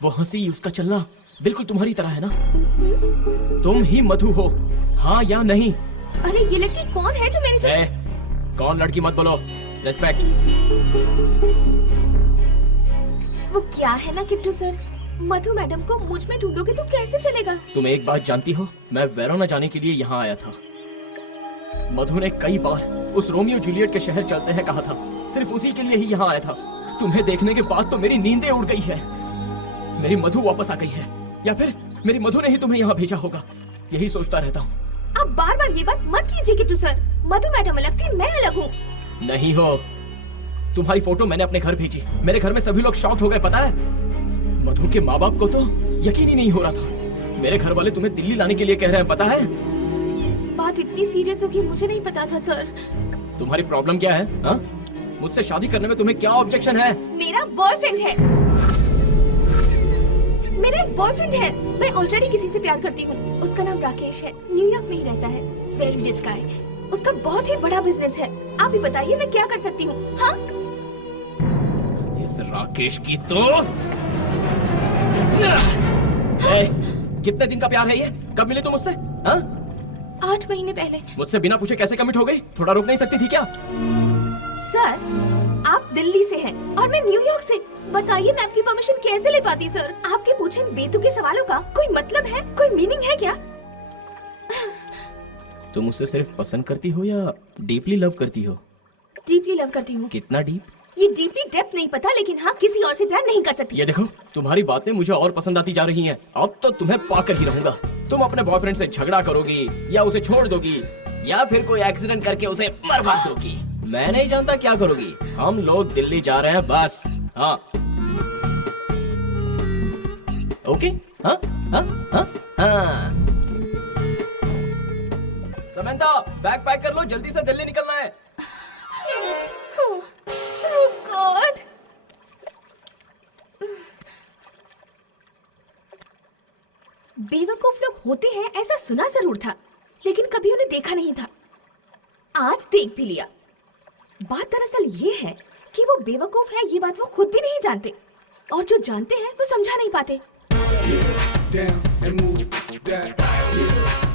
वो हंसी, उसका चलना बिल्कुल तुम्हारी तरह है ना। तुम ही मधु हो, हाँ या नहीं? अरे ये लड़की कौन है जो मेरे जैसे? कौन लड़की मत बोलो, रेस्पेक्ट। वो क्या है ना किट्टू सर, मधु मैडम को मुझ में ढूंढोगे तो कैसे चलेगा? तुम एक बात जानती हो, मैं वेरोना जाने के लिए यहाँ आया था। मधु ने कई बार उस रोमियो जूलियट के शहर चलते हैं कहा था, सिर्फ उसी के लिए ही यहाँ आया था। तुम्हें देखने के बाद तो मेरी नींदें उड़ गई है। मेरी मधु वापस आ गई है, या फिर मेरी मधु ने ही तुम्हें यहाँ भेजा होगा, यही सोचता रहता हूँ। आप बार बार ये बात मत कीजिए किट्टू सर। मधु मैडम अलग थी, मैं अलग हूँ। नहीं हो। तुम्हारी फोटो मैंने अपने घर भेजी, मेरे घर में सभी लोग शॉक हो गए, पता है? मधु के माँ बाप को तो यकीन ही नहीं हो रहा था। मेरे घर वाले तुम्हें दिल्ली लाने के लिए कह रहे हैं, पता है? बात इतनी सीरियस होगी मुझे नहीं पता था सर। तुम्हारी प्रॉब्लम क्या है? हा? मुझसे शादी करने में तुम्हें क्या ऑब्जेक्शन है? मेरा बॉयफ्रेंड है, मेरा एक बॉयफ्रेंड है। मैं ऑलरेडी किसी से प्यार करती हूँ। उसका नाम राकेश है, न्यूयॉर्क में ही रहता है, वेरी रिच गाय। उसका बहुत ही बड़ा बिजनेस है। आप ही बताइए मैं क्या कर सकती हूँ? हाँ? इस राकेश की तो कितने दिन का प्यार है ये? कब मिले तुम मुझसे? हाँ? 8 महीने पहले। मुझसे बिना पूछे कैसे कमिट हो गई? थोड़ा रुक नहीं सकती थी क्या? सर आप दिल्ली से हैं और मैं न्यूयॉर्क से। बताइए मैं आपकी परमिशन कैसे ले पाती सर? आपके पूछे बेतुके सवालों का कोई मतलब है, कोई मीनिंग है क्या? तुम मुझसे सिर्फ पसंद करती हो या डीपली लव करती हो? डीपली लव करती हूँ। कितना डीप? ये डीपली डेप्थ नहीं पता, लेकिन हाँ किसी और से प्यार नहीं कर सकती। ये देखो, तुम्हारी बातें मुझे और पसंद आती जा रही हैं। अब तो तुम्हें पाकर ही रहूंगा। तुम अपने बॉयफ्रेंड से झगड़ा करोगी या उसे छोड़ दोगी या फिर कोई एक्सीडेंट करके उसे बर्बाद दोगी। मैं नहीं जानता क्या करोगी। हम लोग दिल्ली जा रहे हैं बस। हाँ ओके। हाँ हाँ हाँ हाँ। समंता बैग पैक कर लो, जल्दी से दिल्ली निकलना है। Oh God! बेवकूफ लोग होते हैं ऐसा सुना जरूर था, लेकिन कभी उन्हें देखा नहीं था। आज देख भी लिया। बात दरअसल ये है कि वो बेवकूफ है, ये बात वो खुद भी नहीं जानते, और जो जानते हैं वो समझा नहीं पाते। Down and move that. Get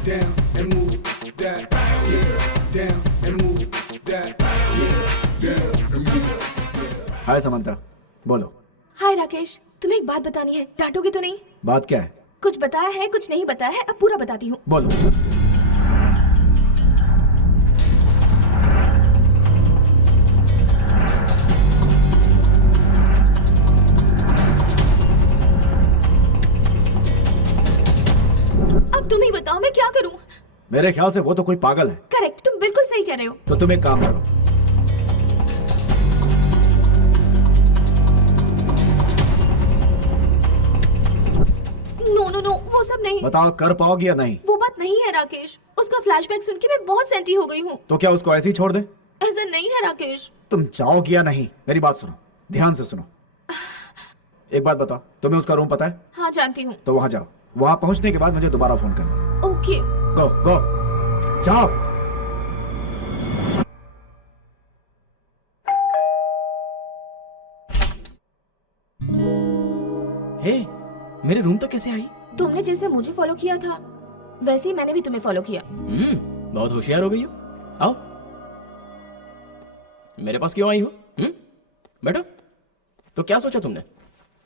down and move that. Get down and move that. Get down and move. हाय समंता, बोलो। हाय राकेश, तुम्हें एक बात बतानी है, डांटोगे तो नहीं? बात क्या है? कुछ बताया है कुछ नहीं बताया है, अब पूरा बताती हूँ। बोलो। अब तुम ही बताओ मैं क्या करूँ? मेरे ख्याल से वो तो कोई पागल है। करेक्ट, तुम बिल्कुल सही कह रहे हो। तो तुम एक काम करो, नो नो नो, वो सब नहीं। बताओ कर पाओगी या नहीं? वो बात नहीं है राकेश, उसका फ्लैशबैक सुन के मैं बहुत सेंटी हो गई हूँ। तो क्या उसको ऐसे ही छोड़ दे? ऐसा नहीं है राकेश। तुम चाहोगी या नहीं? मेरी बात सुनो, ध्यान से सुनो। एक बात बताओ, तुम्हें उसका रूम पता है? हाँ जानती हूँ। तो वहां जाओ, वहां पहुंचने के बाद मुझे दोबारा फोन कर दो। ओके। गो गो जाओ। हे, मेरे रूम तक कैसे आई? तुमने जैसे मुझे फॉलो किया था वैसे ही मैंने भी तुम्हें फॉलो किया। बहुत होशियार हो गई हो। आओ, मेरे पास क्यों आई हो? बैठो। तो क्या सोचा तुमने?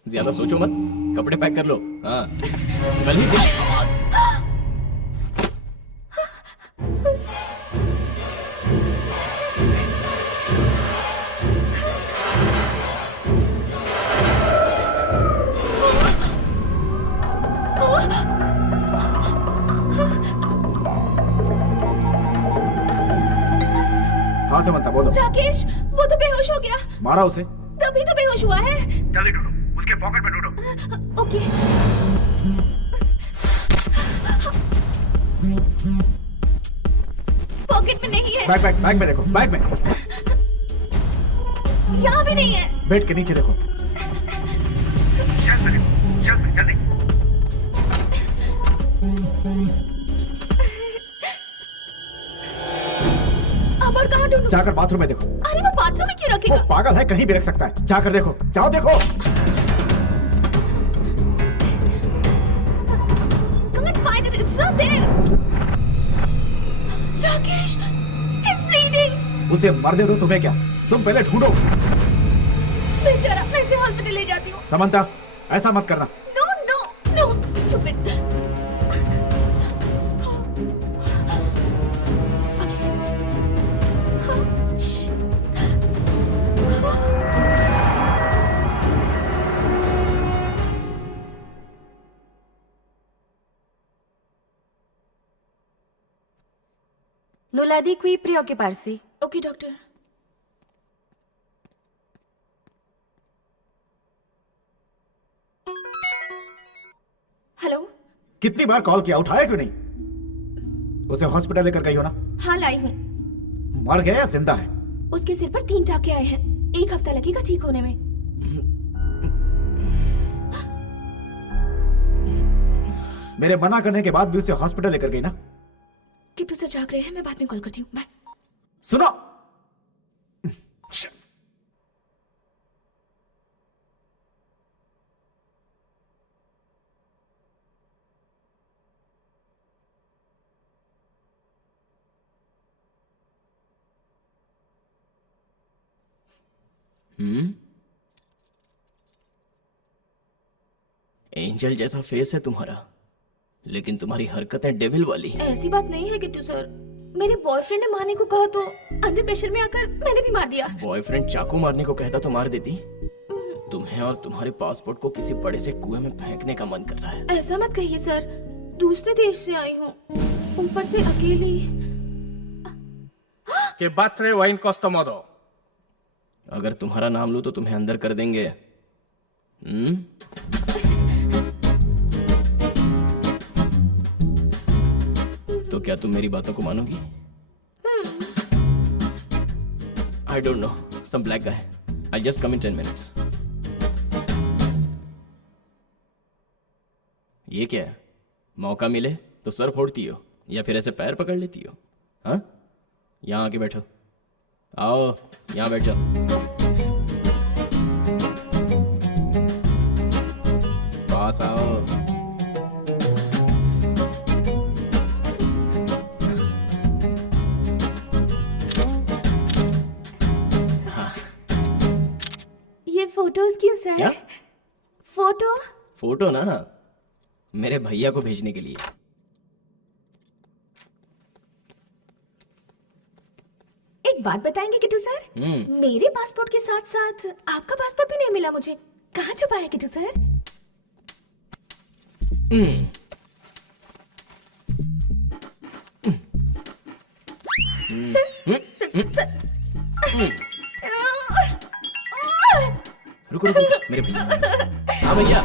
ज्यादा सोचो मत, कपड़े पैक कर लो। हाँ, कल ही दिन। हाँ समंता बोलो। राकेश, वो तो बेहोश हो गया। मारा उसे? तभी तो बेहोश हुआ है। जल्दी ढूंढो, उसके पॉकेट में ढूंढो। ओके। पॉकेट में नहीं है। बैग में देखो, बैग में। यहाँ भी नहीं है। बेड के नीचे देखो। जल्दी। अब और कहाँ ढूंढूं? जाकर बाथरूम में देखो। अरे वो बाथरूम में क्यों वो रखेगा? पागल है, कहीं भी रख सकता है। जाकर देखो, जाओ देखो। Can't find it. It's not there. Rakesh, he's bleeding. उसे मर दे दो, तुम्हें क्या? तुम पहले ढूंढो। बेचारा, मैं इसे हॉस्पिटल ले जाती हूँ। समंता, ऐसा मत करना। No, no, no, stupid. Nulla di qui preoccuparsi. Okay doctor. Hello. कितनी बार कॉल किया, उठाया क्यों नहीं? उसे हॉस्पिटल लेकर गई हो ना? हाँ लाई हूँ। मर गया या जिंदा है? उसके सिर पर 3 टाके आए हैं, 1 हफ्ता लगेगा ठीक होने में। मेरे मना करने के बाद भी उसे हॉस्पिटल लेकर गई ना? किट्टू से जाग रहे हैं, मैं बाद में कॉल करती हूँ। बाय। सुनो, एंजल जैसा फेस है तुम्हारा, लेकिन तुम्हारी हरकतें डेविल वाली हैं। ऐसी बात नहीं है किट्टू सर, मेरे बॉयफ्रेंड ने मारने को कहा तो अंडर प्रेशर में आकर मैंने भी मार दिया। बॉयफ्रेंड चाकू मारने को कहता तो मार देती। तुम्हें और तुम्हारे पासपोर्ट को किसी बड़े से कुएं में फेंकने का मन कर रहा है। ऐसा मत कहिए सर, दूसरे देश से आई हूँ, ऊपर से अकेली। Che battere o in questo modo? अगर तुम्हारा नाम लूं तो तुम्हें अंदर कर देंगे। तो क्या तुम मेरी बातों को मानोगी? I don't know. Some black guy. I'll just come in 10 minutes. ये क्या है? मौका मिले तो सर फोड़ती हो या फिर ऐसे पैर पकड़ लेती हो? हाँ? यहाँ आके बैठो। आओ, यहाँ बैठ जाओ। पास आओ। ये फोटोज क्यों सर? क्या? फोटो? फोटो ना, मेरे भैया को भेजने के लिए। एक बात बताएंगे किट्टू सर? मेरे पासपोर्ट के साथ साथ आपका पासपोर्ट भी नहीं मिला मुझे। कहाँ छुपा है किट्टू सर? सर। रुको रुको, मेरे भैया। हाँ भैया।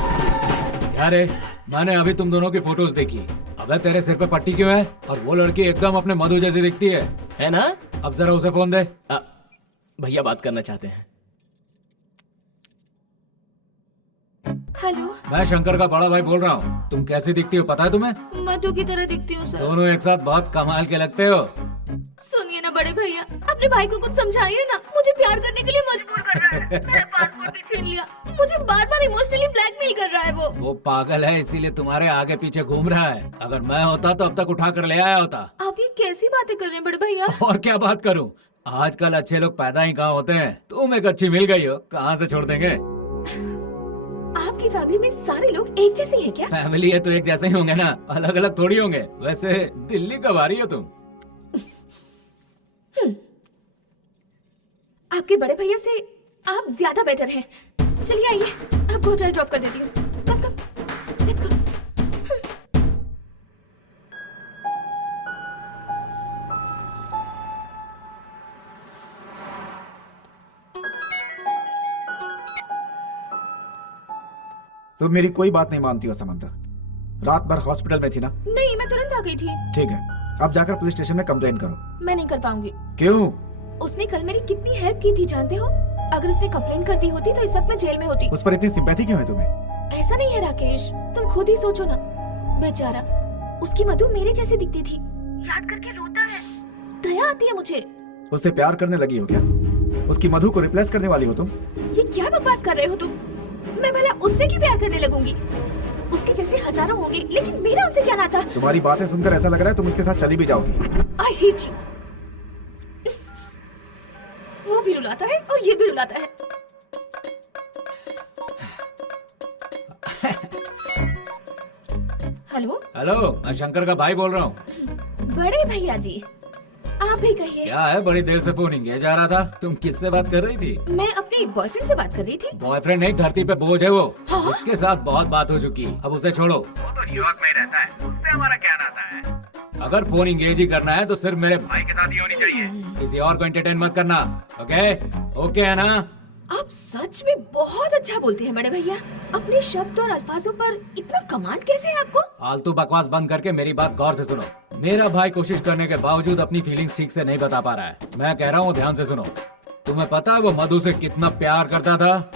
क्या रे, मैंने अभी तुम दोनों की फोटोज देखी। अबे तेरे सिर पे पट्टी क्यों है? और वो लड़की एकदम अपने मधु जैसी दिखती है ना? अब जरा उसे फोन दे। भैया बात करना चाहते हैं। हेलो, मैं शंकर का बड़ा भाई बोल रहा हूँ। तुम कैसी दिखती हो पता है तुम्हें? मधु की तरह दिखती हूँ सर। दोनों एक साथ बहुत कमाल के लगते हो। सुनिए ना बड़े भैया, अपने भाई को कुछ समझाइए ना। मुझे प्यार करने के लिए मजबूर कर रहा है। मेरा पासपोर्ट भी छीन लिया। मुझे बार बार इमोशनली ब्लैकमेल कर रहा है वो पागल है, इसीलिए तुम्हारे आगे पीछे घूम रहा है। अगर मैं होता तो अब तक उठा कर ले आया होता। आप ये कैसी बातें कर रहे हैं बड़े भैया? और क्या बात करूं, आजकल अच्छे लोग पैदा ही कहाँ होते हैं। तुम एक अच्छी मिल गई हो, कहाँ से छोड़ देंगे। आपकी फैमिली में सारे लोग एक जैसे हैं क्या? फैमिली है तो एक जैसे ही होंगे ना, अलग अलग थोड़ी होंगे। वैसे दिल्ली कब आ रही हो तुम? आपके बड़े भैया से आप ज्यादा बेटर हैं। चलिए आइए, आपको होटल ड्रॉप कर देती हूँ। कम कम, लेट्स गो। तुम मेरी कोई बात नहीं मानती हो समंता। रात भर हॉस्पिटल में थी ना? नहीं, मैं तुरंत आ गई थी। ठीक है, अब जाकर पुलिस स्टेशन में कंप्लेंट करो। मैं नहीं कर पाऊंगी। क्यों? उसने कल मेरी कितनी हेल्प की थी जानते हो? अगर उसने कंप्लेंट कर दी होती तो इस वक्त मैं जेल में होती। उस पर इतनी सिंपैथी क्यों है तुम्हें? ऐसा नहीं है राकेश, तुम खुद ही सोचो ना। बेचारा, उसकी मधु मेरे जैसे दिखती थी। याद करके रोता है। दया आती है मुझे। उससे प्यार करने लगी हो क्या? उसकी मधु को रिप्लेस करने वाली हो तुम? ये क्या बकवास कर रहे हो तुम? मैं भला उससे क्यों प्यार करने लगूंगी? उसके जैसे हजारों होंगे, लेकिन मेरा उनसे क्या नाता? तुम्हारी बातें सुनकर ऐसा लग रहा है तुम उसके साथ चली भी जाओगी। I hate you। वो भी रुलाता है और ये भी रुलाता है। हेलो हेलो, मैं शंकर का भाई बोल रहा हूँ। बड़े भैया जी, आप भी कहिए। क्या है, बड़ी देर से फोन इंगेज आ रहा था। तुम किससे बात कर रही थी? मैं अपने बॉयफ्रेंड से बात कर रही थी। बॉयफ्रेंड नहीं, धरती पे बोझ है वो। हाँ? उसके साथ बहुत बात हो चुकी, अब उसे छोड़ो। वो तो न्यूयॉर्क में ही रहता है, उससे हमारा क्या नाता है? अगर फोन इंगेज ही करना है तो सिर्फ मेरे भाई के साथ ही होनी चाहिए। किसी और को एंटरटेन मत करना। ओके ओके है ना? आप सच में बहुत अच्छा बोलते हैं बड़े भैया। अपने शब्द और अल्फाजों पर इतना कमांड कैसे है आपको? फालतू बकवास बंद करके मेरी बात गौर से सुनो। मेरा भाई कोशिश करने के बावजूद अपनी फीलिंग्स ठीक से नहीं बता पा रहा है। मैं कह रहा हूँ ध्यान से सुनो। तुम्हें पता है वो मधु से कितना प्यार करता था?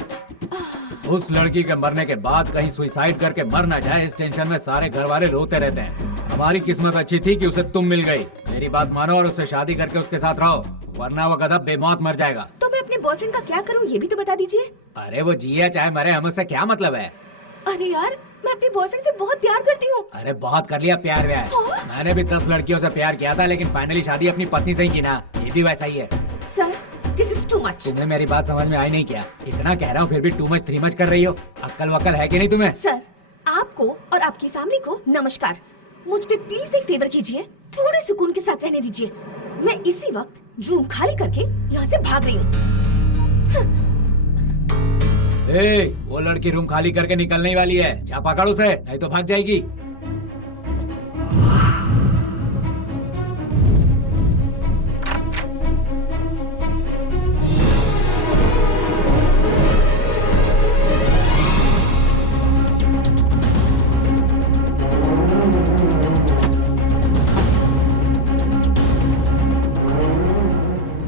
उस लड़की के मरने के बाद कहीं सुसाइड करके मर ना जाए, इस टेंशन में सारे घर वाले रोते रहते हैं। हमारी किस्मत अच्छी थी कि उसे तुम मिल गई। मेरी बात मानो और उससे शादी करके उसके साथ रहो, वरना वो गधा बेमौत मर जाएगा। तो मैं अपने बॉयफ्रेंड का क्या करूं ये भी तो बता दीजिए। अरे वो जिया चाहे मरे, हम उससे क्या मतलब है? अरे यार, मैं अपने बॉयफ्रेंड से बहुत प्यार करती हूँ। अरे बहुत कर लिया प्यार व्यार। मैंने भी 10 लड़कियों से प्यार किया था, लेकिन फाइनली शादी अपनी पत्नी से ही की ना। ये भी वैसा ही है। Sir, this is too much. तुमने मेरी बात समझ में आई नहीं क्या? इतना कह रहा हूँ फिर भी टू मच 3 मच कर रही हो। अक्ल वक्ल है कि नहीं तुम्हें? सर, आपको और आपकी फैमिली को नमस्कार। मुझ पे प्लीज एक फेवर कीजिए, थोड़े सुकून के साथ रहने दीजिए। मैं इसी वक्त रूम खाली करके यहाँ से भाग रही हूँ। वो लड़की रूम खाली करके निकलने वाली है। जा पकड़ उसे, नहीं तो भाग जाएगी।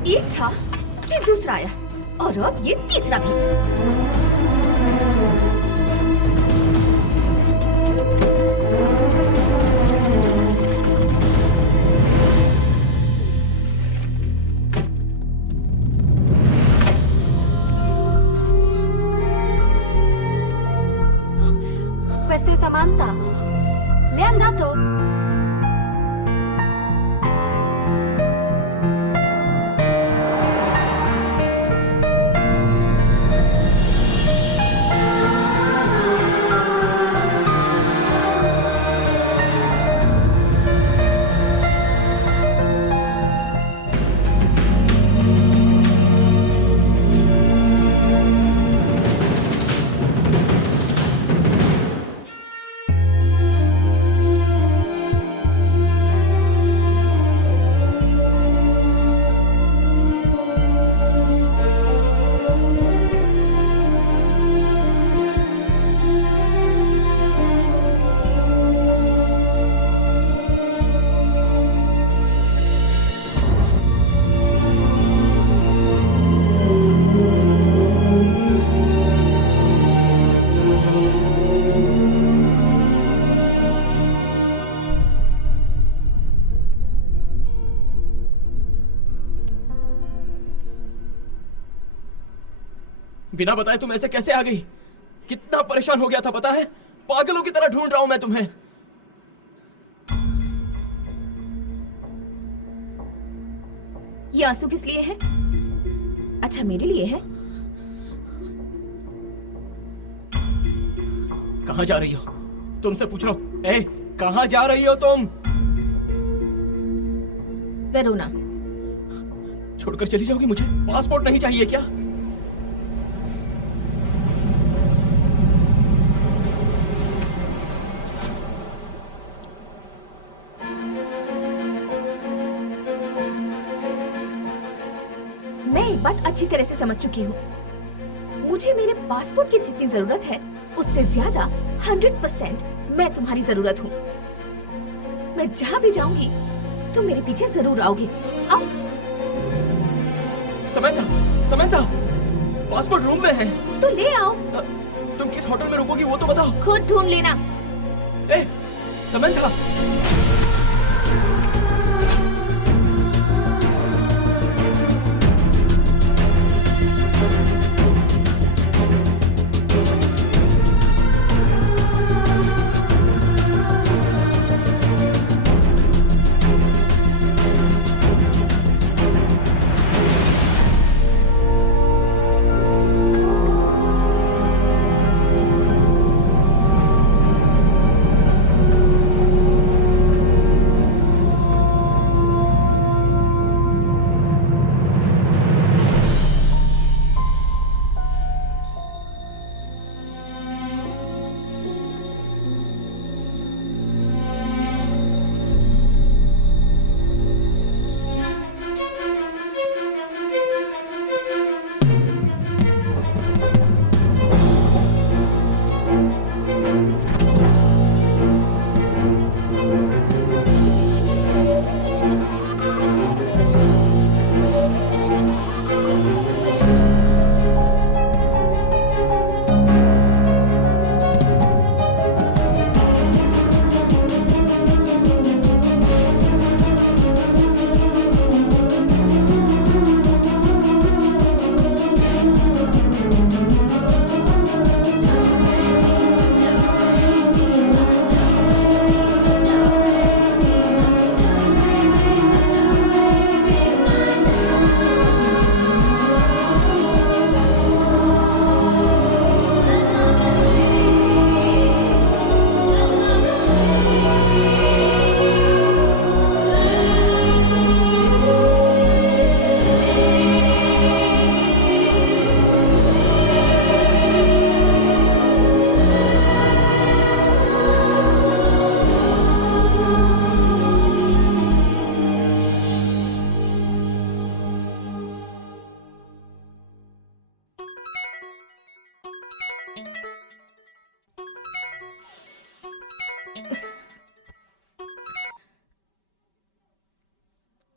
एक था, फिर दूसरा आया और अब ये तीसरा भी। Questa è Samantha. Le è andato? बिना बताए तुम ऐसे कैसे आ गई? कितना परेशान हो गया था पता है? पागलों की तरह ढूंढ रहा हूं मैं तुम्हें। ये आंसू किस लिए है? अच्छा मेरे लिए है? कहाँ जा रही हो? तुमसे पूछ रहा हूं। ए, कहाँ जा रही हो तुम? वेरोना। छोड़कर चली जाओगी मुझे? पासपोर्ट नहीं चाहिए क्या? मैं एक बात अच्छी तरह से समझ चुकी हूँ। मुझे मेरे पासपोर्ट की जितनी जरूरत है उससे ज्यादा 100% मैं तुम्हारी जरूरत हूँ। मैं जहाँ भी जाऊंगी तुम मेरे पीछे जरूर आओगे। आओ। समंथा, समंथा, पासपोर्ट रूम में है। तो ले आओ। तुम किस होटल में रुकोगी वो तो बताओ। खुद ढूंढ लेना। ए, समंथा।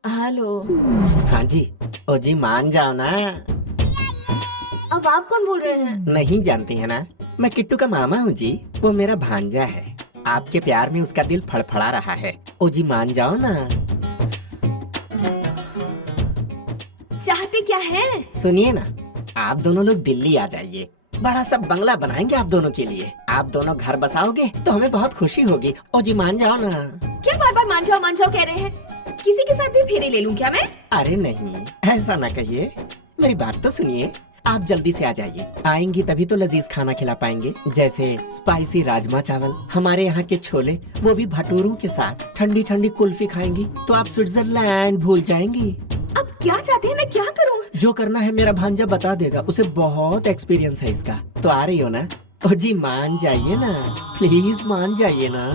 हेलो। हाँ जी, ओ जी मान जाओ ना। अब आप कौन बोल रहे हैं? नहीं जानती है ना, मैं किट्टू का मामा हूँ जी। वो मेरा भांजा है। आपके प्यार में उसका दिल फड़फड़ा रहा है। ओ जी मान जाओ ना। चाहते क्या है? सुनिए ना, आप दोनों लोग दिल्ली आ जाइए। बड़ा सा बंगला बनाएंगे आप दोनों के लिए। आप दोनों घर बसाओगे तो हमें बहुत खुशी होगी। ओ जी मान जाओ ना। क्या बार बार मान जाओ कह रहे हैं? किसी के साथ भी फेरे ले लूं क्या मैं? अरे नहीं, ऐसा ना कहिए, मेरी बात तो सुनिए। आप जल्दी से आ जाइए। आएंगी तभी तो लजीज खाना खिला पाएंगे, जैसे स्पाइसी राजमा चावल, हमारे यहाँ के छोले, वो भी भटूरों के साथ। ठंडी ठंडी कुल्फी खाएंगी तो आप स्विट्जरलैंड भूल जाएंगी। अब क्या चाहते हैं, मैं क्या करूं? जो करना है मेरा भांजा बता देगा, उसे बहुत एक्सपीरियंस है इसका। तो आ रही हो ना? ओ जी मान जाइए ना, प्लीज मान जाइए ना।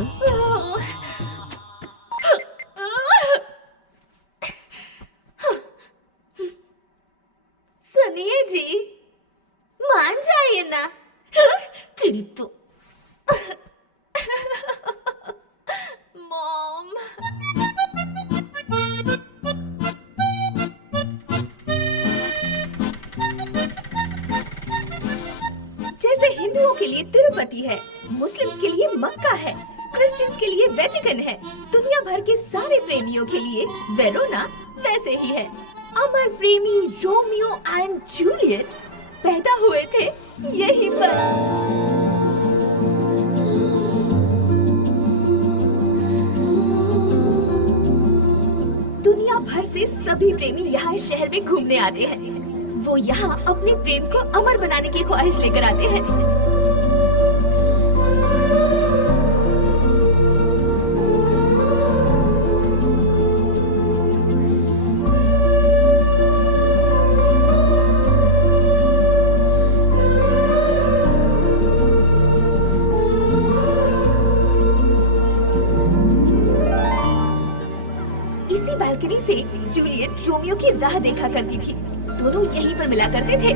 सुनिए जी, मान जाइए ना। तेरी तो मॉम। जैसे हिंदुओं के लिए तिरुपति है, मुस्लिम्स के लिए मक्का है, क्रिश्चियंस के लिए वेटिकन है, दुनिया भर के सारे प्रेमियों के लिए वेरोना वैसे ही है। अमर प्रेमी रोमियो एंड जूलियट पैदा हुए थे यहीं पर। दुनिया भर से सभी प्रेमी यहाँ इस शहर में घूमने आते हैं। वो यहाँ अपने प्रेम को अमर बनाने की ख्वाहिश लेकर आते हैं। इसी बालकनी से जूलियट रोमियो की राह देखा करती थी। दोनों यहीं पर मिला करते थे।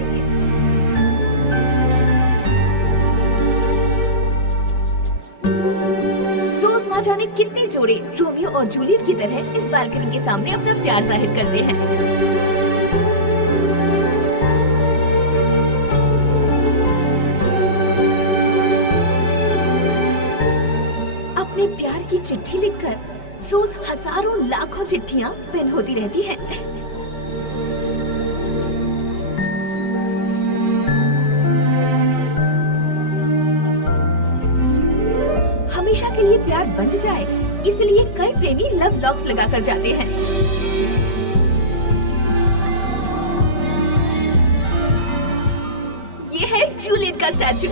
रोज ना जाने कितने जोड़े रोमियो और जूलियट की तरह इस बालकनी के सामने अपना प्यार जाहिर करते हैं। अपने प्यार की चिट्ठी लिखकर रोज हजारों लाखों चिट्ठियां पेन होती रहती हैं। हमेशा के लिए प्यार बंध जाए, इसलिए कई प्रेमी लव लॉक्स लगाकर जाते हैं। ये है जूलियट का स्टैचू।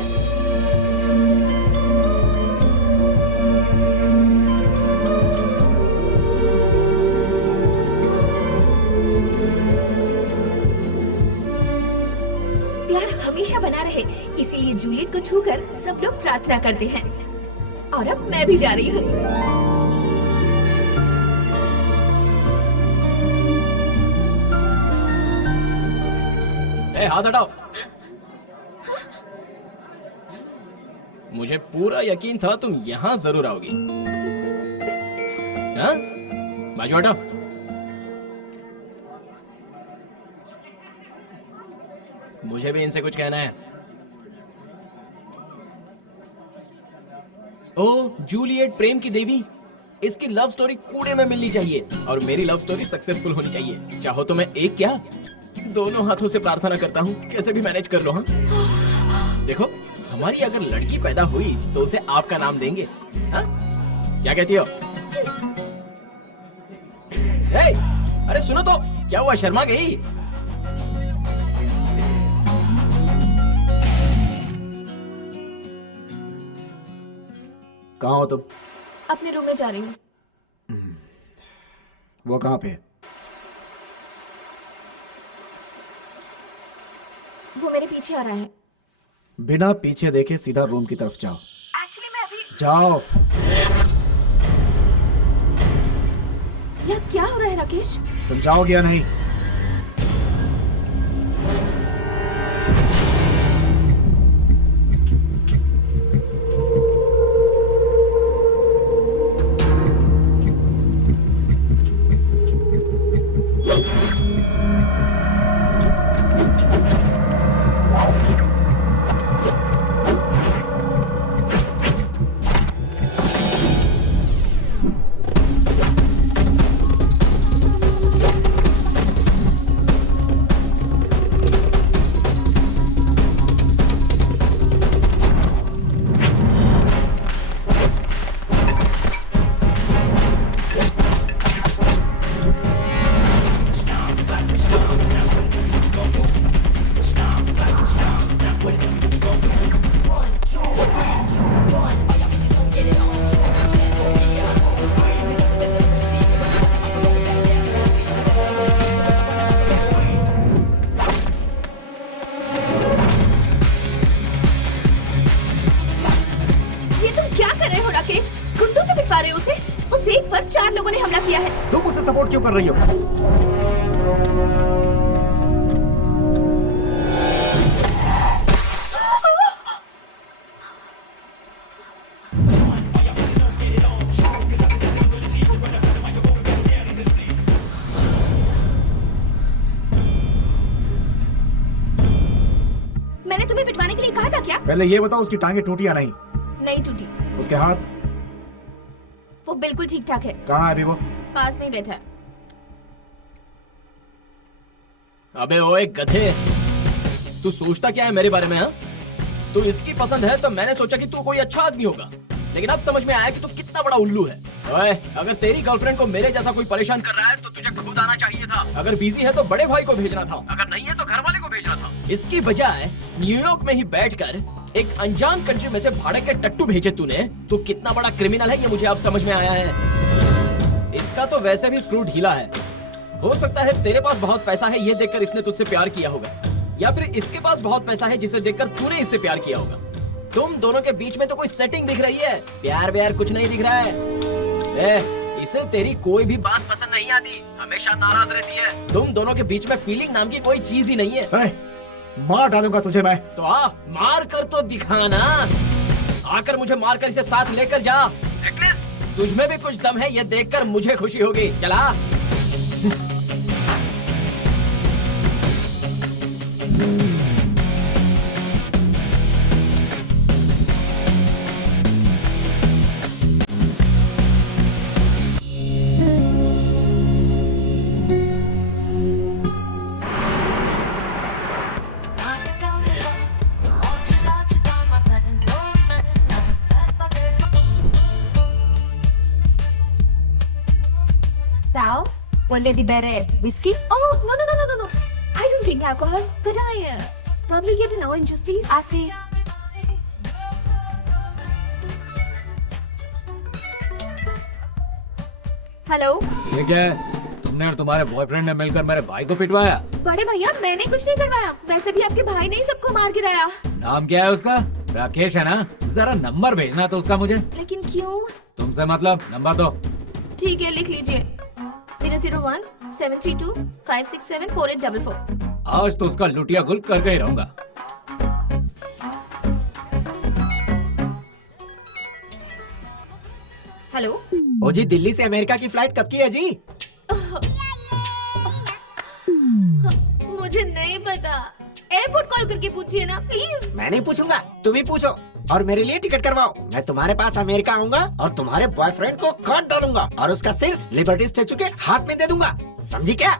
प्यार हमेशा बना रहे, इसीलिए जूलियट को छूकर सब लोग प्रार्थना करते हैं। और अब मैं भी जा रही हूँ। हाथ हटाओ। मुझे पूरा यकीन था तुम यहाँ जरूर आओगी। हाँ? बाजू हटाओ। मुझे भी इनसे कुछ कहना है। ओ जूलियट प्रेम की देवी, इसकी लव स्टोरी कूड़े में मिलनी चाहिए और मेरी लव स्टोरी सक्सेसफुल होनी चाहिए। चाहो तो मैं एक क्या दोनों हाथों से प्रार्थना करता हूँ, कैसे भी मैनेज कर लो। हाँ देखो, हमारी अगर लड़की पैदा हुई तो उसे आपका नाम देंगे। हाँ क्या कहती हो? हे, अरे सुनो तो, क्या हुआ, शर्मा गई? कहाँ हो तुम? अपने रूम में जा रही हूँ। वो कहाँ पे? वो मेरे पीछे आ रहा है। बिना पीछे देखे सीधा रूम की तरफ जाओ। एक्चुअली मैं अभी जाओ। यह क्या हो रहा है राकेश? तुम जाओगे या नहीं? रिकॉर्ड क्यों कर रही हो? मैंने तुम्हें पिटवाने के लिए कहा था क्या? पहले ये बताओ उसकी टांगे टूटी या नहीं? नहीं टूटी। उसके हाथ? वो बिल्कुल ठीक ठाक है। कहाँ है अभी वो? पास में ही बैठा है। अबे ओए गधे, तू सोचता क्या है मेरे बारे में? हाँ, तू इसकी पसंद है तो मैंने सोचा कि तू कोई अच्छा आदमी होगा, लेकिन अब समझ में आया कि तू कितना बड़ा उल्लू है। ओए, अगर तेरी गर्लफ्रेंड को मेरे जैसा कोई परेशान कर रहा है तो तुझे खुद आना चाहिए था। अगर बिजी है तो बड़े भाई को भेजना था, अगर नहीं है तो घर वाले को भेजना था। इसकी बजाय न्यूयॉर्क में ही बैठकर एक अनजान कंट्री में से भाड़े के टट्टू भेजे तूने। तू कितना बड़ा क्रिमिनल है ये मुझे अब समझ में आया है। इसका तो वैसे भी स्क्रू ढीला है। हो सकता है तेरे पास बहुत पैसा है ये देखकर इसने तुझसे प्यार किया होगा, या फिर इसके पास बहुत पैसा है जिसे देखकर तूने इससे प्यार किया होगा। तुम दोनों के बीच में तो कोई सेटिंग दिख रही है, प्यार व्यार कुछ नहीं दिख रहा है। इसे तेरी कोई भी बात पसंद नहीं आती, हमेशा नाराज रहती है। तुम दोनों के बीच में फीलिंग नाम की कोई चीज ही नहीं है। मार डालूंगा तुझे मैं। तो आ, मार कर तो दिखाना। आकर मुझे मार कर इसे साथ लेकर जा। तुझ में भी कुछ दम है ये देखकर मुझे खुशी होगी। चला। Sal, will Lady Bere whiskey? Oh, no. I don't drink alcohol, but I probably get an orange juice, please. I see. Hello. ये क्या है? तुमने और तुम्हारे बॉयफ्रेंड ने मिलकर मेरे भाई को पिटवाया? बड़े भैया मैंने कुछ नहीं करवाया, वैसे भी आपके भाई ने ही सबको मार गिराया। नाम क्या है उसका? राकेश है ना? जरा नंबर भेजना तो उसका मुझे। लेकिन क्यों? तुमसे मतलब, नंबर दो। ठीक है लिख लीजिए 001 732 567 4844। आज तो उसका लुटिया गुल करके ही रहूंगा। हेलो। ओ जी, दिल्ली से अमेरिका की फ्लाइट कब की है जी? मुझे नहीं पता, एयरपोर्ट कॉल करके पूछिए ना प्लीज। मैं नहीं पूछूंगा, तुम ही पूछो और मेरे लिए टिकट करवाओ। मैं तुम्हारे पास अमेरिका आऊंगा और तुम्हारे बॉयफ्रेंड को काट डालूंगा और उसका सिर लिबर्टी स्टेचू के हाथ में दे दूंगा, समझी क्या?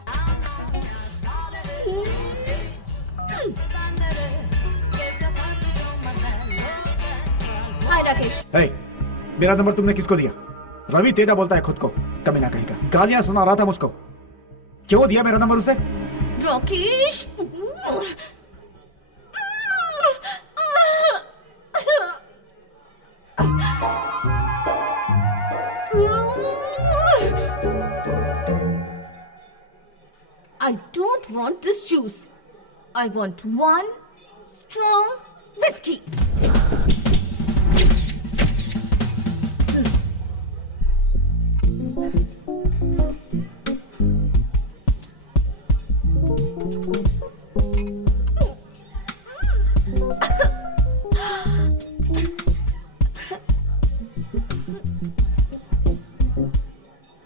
हाय राकेश। मेरा नंबर तुमने किसको दिया? रवि तेजा बोलता है खुद को, कमीना कहीं का। गालियां सुना रहा था मुझको। क्यों दिया मेरा नंबर उसे? Rakesh. I don't want this juice. I want one strong whiskey.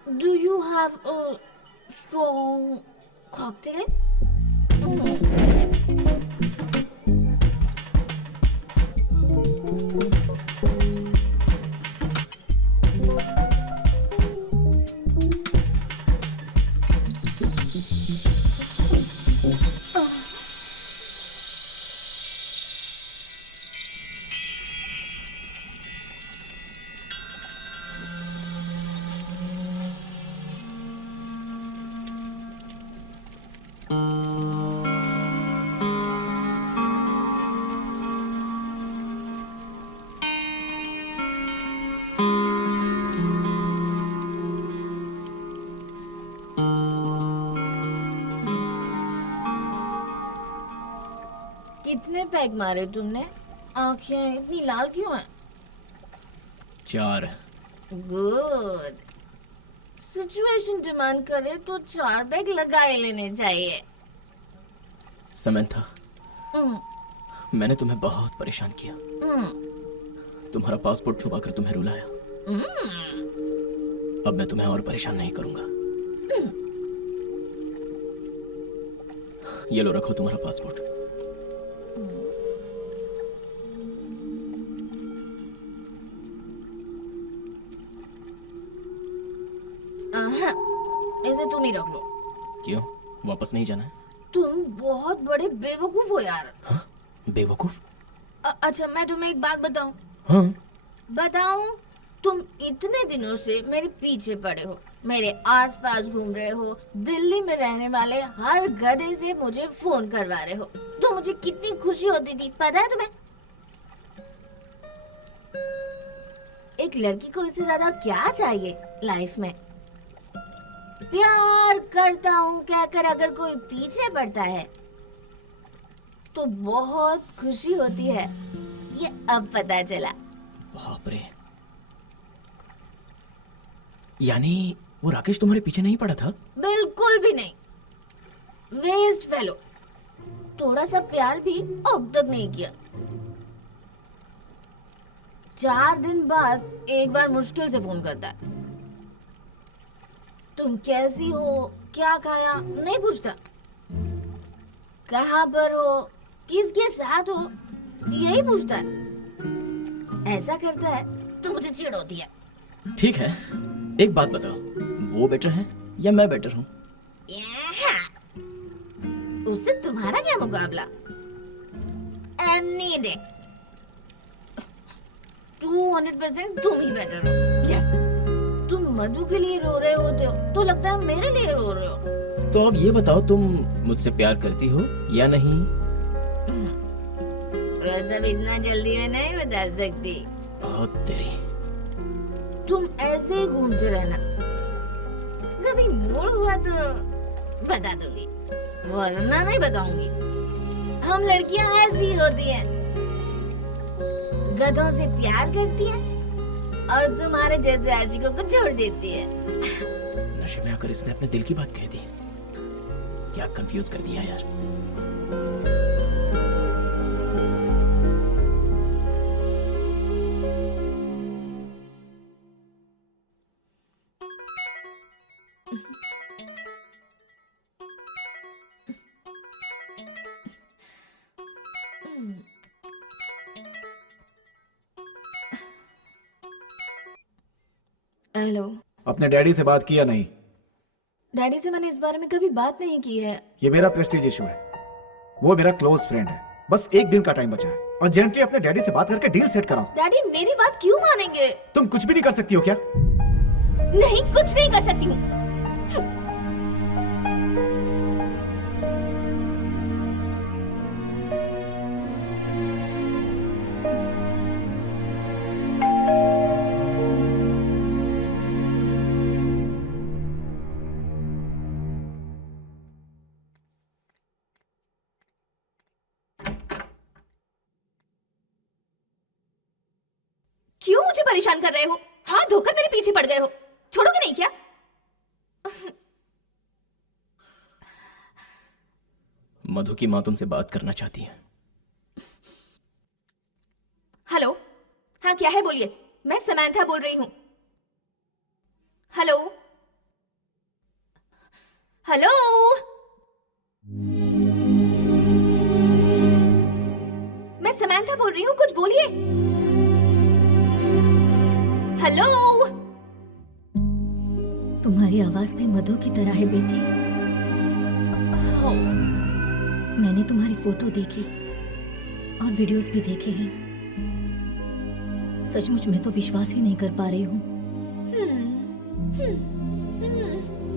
Do you have a strong cocktail? कितने पैग मारे तुमने? आंखें इतनी लाल क्यों हैं? 4। गुड। सिचुएशन डिमांड करे तो 4 बैग लगा ही लेने चाहिए। समंथा, हम्म, मैंने तुम्हें बहुत परेशान किया। हम्म, तुम्हारा पासपोर्ट छुपा कर तुम्हें रुलाया। अब मैं तुम्हें और परेशान नहीं करूंगा। ये लो, रखो तुम्हारा पासपोर्ट। इसे तुम ही रख लो। क्यों, वापस नहीं जाना है? तुम बहुत बड़े बेवकूफ हो यार। हाँ? बेवकूफ? अच्छा, मैं तुम्हें एक बात बताऊं? हाँ? बताऊं? तुम इतने दिनों से मेरे पीछे पड़े हो, मेरे आसपास घूम रहे हो, दिल्ली में रहने वाले हर गधे से मुझे फोन करवा रहे हो। तो मुझे कितनी खुशी होती थी, पता है तुम्हें? एक लड़की को इससे ज्यादा क्या चाहिए लाइफ में? प्यार करता हूँ कहकर अगर कोई पीछे पड़ता है तो बहुत खुशी होती है। ये अब पता चला। बाप रे, यानी वो राकेश तुम्हारे पीछे नहीं पड़ा था? बिल्कुल भी नहीं। Waste fellow. थोड़ा सा प्यार भी अब तक नहीं किया। 4 दिन बाद एक बार मुश्किल से फोन करता है। तुम कैसी हो, क्या खाया, नहीं पूछता। कहाँ पर हो, किसके साथ हो, यही पूछता है। ऐसा करता है तो मुझे चिढ़ होती है। ठीक है, एक बात बताओ, वो बेटर है या मैं बेटर हूँ? उससे तुम्हारा क्या मुकाबला? एनी डे 200% तुम ही बेटर हो। यस, तुम मधु के लिए रो रहे होते हो तो लगता है मेरे लिए रो रहे हो। तो अब ये बताओ, तुम मुझसे प्यार करती हो या नहीं? वैसे भी इतना जल्दी मैं नहीं बता सकती। ओह तेरी। तुम ऐसे ही घूमते रहना, कभी मूड हुआ तो बता दूंगी, वरना नहीं बताऊंगी। हम लड़कियां ऐसी होती हैं, गधों से प्यार करती हैं और तुम्हारे जैसे आशिकों को छोड़ देती है। नशे में आकर इसने अपने दिल की बात कह दी। क्या कंफ्यूज कर दिया यार। हेलो। अपने डैडी से बात किया नहीं? डैडी से मैंने इस बारे में कभी बात नहीं की है। ये मेरा प्रेस्टीज इशू है, वो मेरा क्लोज फ्रेंड है। बस एक दिन का टाइम बचा है, अर्जेंटली अपने डैडी से बात करके डील सेट कराओ। डैडी मेरी बात क्यों मानेंगे? तुम कुछ भी नहीं कर सकती हो क्या? नहीं, कुछ नहीं कर सकती हूँ। क्यों मुझे परेशान कर रहे हो? हाथ धोकर मेरे पीछे पड़ गए हो, छोड़ोगे नहीं क्या? मधु की माँ तुमसे बात करना चाहती है। हेलो। हाँ, क्या है बोलिए। मैं समंथा बोल रही हूँ। Hello hello. मैं समंथा बोल रही हूँ, कुछ बोलिए। हेलो। तुम्हारी आवाज भी मधु की तरह है बेटी। मैंने तुम्हारी फोटो देखी और वीडियोस भी देखे हैं। सचमुच में तो विश्वास ही नहीं कर पा रही हूँ।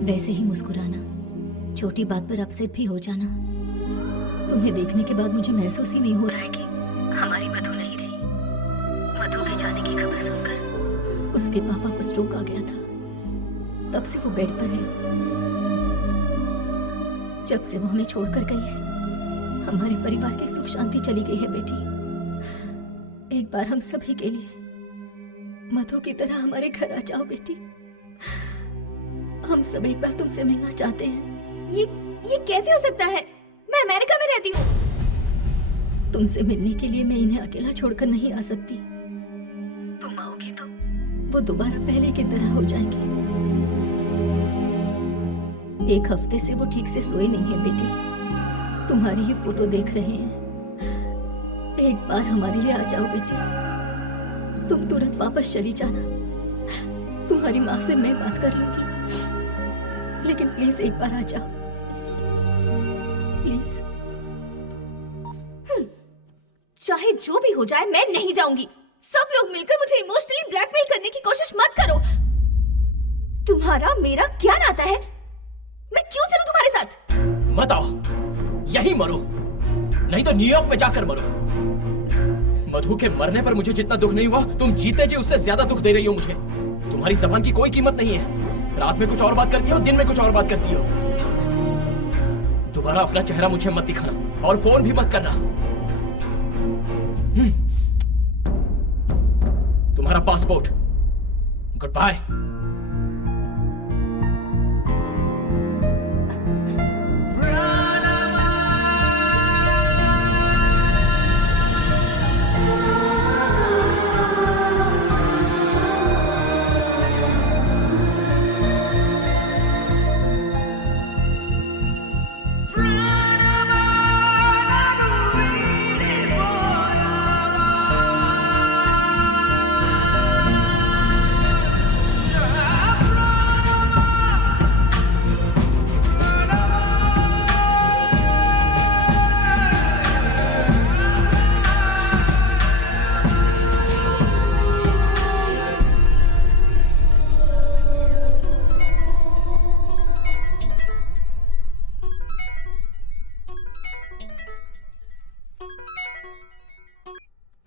वैसे ही मुस्कुराना, छोटी बात पर अपसेट भी हो जाना। तुम्हें देखने के बाद मुझे महसूस ही नहीं हो रहा है कि हमारी मधु नहीं रही। मधु के जाने की खबर सुनकर उसके पापा को स्ट्रोक आ गया था, तब से वो बेड पर है। जब से वो हमें छोड़कर गई है, हमारे परिवार की सुख शांति चली गई है बेटी। एक बार हम सभी के लिए मधु की तरह हमारे घर आ जाओ बेटी। हम सब एक बार तुमसे मिलना चाहते हैं। ये कैसे हो सकता है? मैं अमेरिका में रहती हूँ। तुमसे मिलने के लिए मैं इन्हें अकेला छोड़कर नहीं आ सकती। तुम आओगी तो वो दोबारा पहले की तरह हो जाएंगे। एक हफ्ते से वो ठीक से सोए नहीं है बेटी। तुम्हारी ही फोटो देख रहे हैं। एक बार हमारे लिए आ जाओ बेटी। तुम तुरंत वापस चली जाना। तुम्हारी माँ से मैं बात कर लूंगी, लेकिन प्लीज एक बार आ जाओ, प्लीज। चाहे जो भी हो जाए मैं नहीं जाऊंगी। सब लोग मिलकर मुझे इमोशनली ब्लैकमेल करने की कोशिश मत करो। तुम्हारा मेरा क्या नाता है? मैं क्यों चलूं तुम्हारे साथ? मत आओ, यहीं मरो, नहीं तो न्यूयॉर्क में जाकर मरो। मधु के मरने पर मुझे जितना दुख नहीं हुआ, तुम जीते जी उससे ज्यादा दुख दे रही हो मुझे। तुम्हारी जबान की कोई कीमत नहीं है। रात में कुछ और बात करती हो, दिन में कुछ और बात करती हो। दोबारा अपना चेहरा मुझे मत दिखाना और फोन भी मत करना। तुम्हारा पासपोर्ट। Good bye.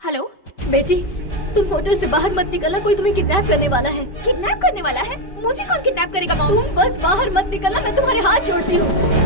हेलो बेटी, तुम होटल से बाहर मत निकलना, कोई तुम्हें किडनैप करने वाला है। किडनैप करने वाला है? मुझे कौन किडनैप करेगा मॉम? तुम बस बाहर मत निकलना, मैं तुम्हारे हाथ जोड़ती हूँ।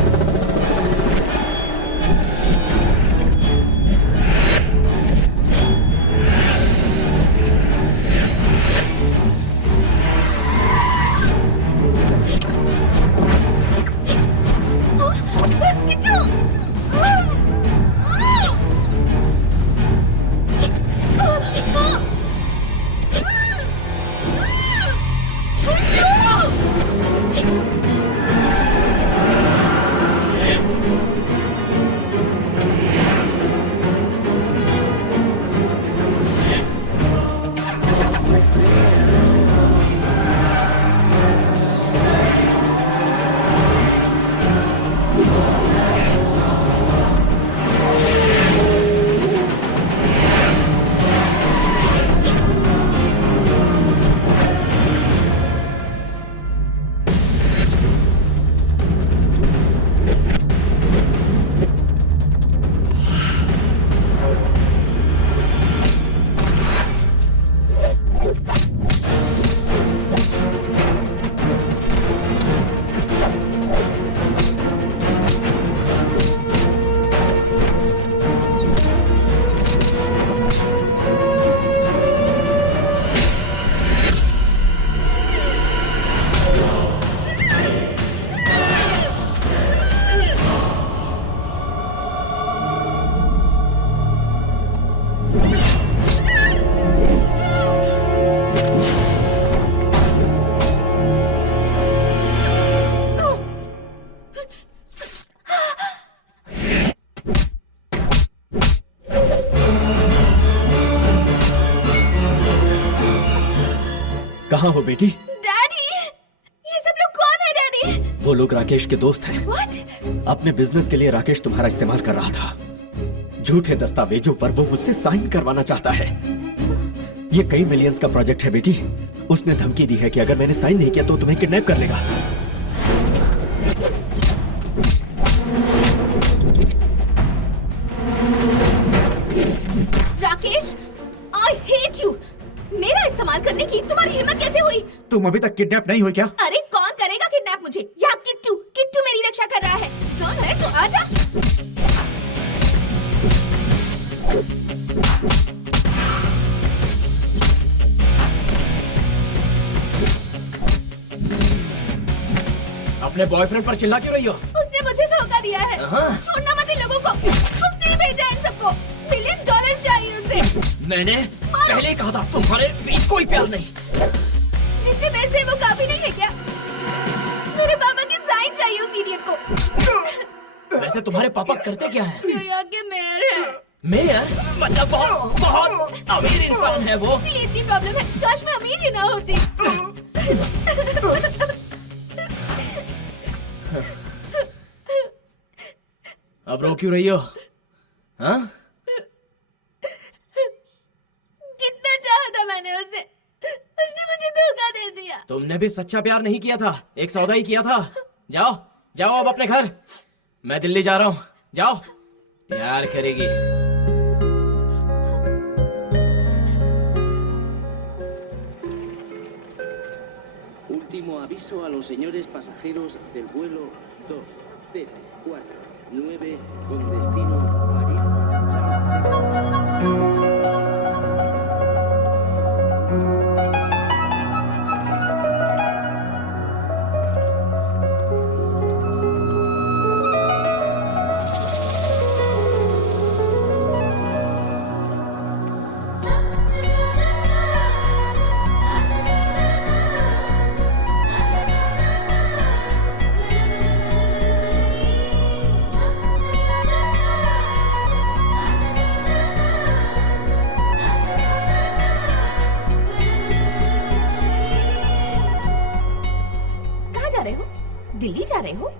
कहाँ हो बेटी? डैडी, ये सब लोग कौन है डैडी? वो लोग राकेश के दोस्त हैं। What? अपने बिजनेस के लिए राकेश तुम्हारा इस्तेमाल कर रहा था। झूठे दस्तावेजों पर वो मुझसे साइन करवाना चाहता है। ये कई मिलियंस का प्रोजेक्ट है बेटी। उसने धमकी दी है कि अगर मैंने साइन नहीं किया तो तुम्हें किडनैप कर लेगा। Rakesh, I hate you. मेरा इस्तेमाल करने की तुम्हारी हिम्मत कैसे हुई? तुम अभी तक किडनैप नहीं हुई क्या? अरे कौन करेगा किडनैप मुझे? यहाँ किट्टू मेरी रक्षा कर रहा है। कौन है तो आजा। अपने बॉयफ्रेंड पर चिल्ला क्यों रही हो? उसने मुझे धोखा दिया है। हाँ? छोड़ना मत इन लोगों को। उसने ही भेजा इन सबको। $1 मिलियन चाहिए उसे। मैंने पहले ही कहा था तुम्हारे बीच कोई प्यार नहीं। जितने पैसे वो काफी नहीं है क्या? मेरे पापा की साइन चाहिए उस इडियट को। वैसे तुम्हारे पापा करते क्या है? न्यूयॉर्क के मेयर है। मेयर? मतलब बहुत बहुत अमीर इंसान है वो। ये इतनी प्रॉब्लम है, काश मैं अमीर ही ना होती। अब रो क्यों रही हो? हाँ? कितना चाहा था मैंने उसे, उसने मुझे धोखा दे दिया। तुमने भी सच्चा प्यार नहीं किया था, एक सौदा ही किया था। जाओ जाओ अब अपने घर, मैं दिल्ली जा रहा हूँ। जाओ, प्यार करेगी। Último aviso a los señores pasajeros del vuelo 2049 con destino París. Delhi जा रहे हो?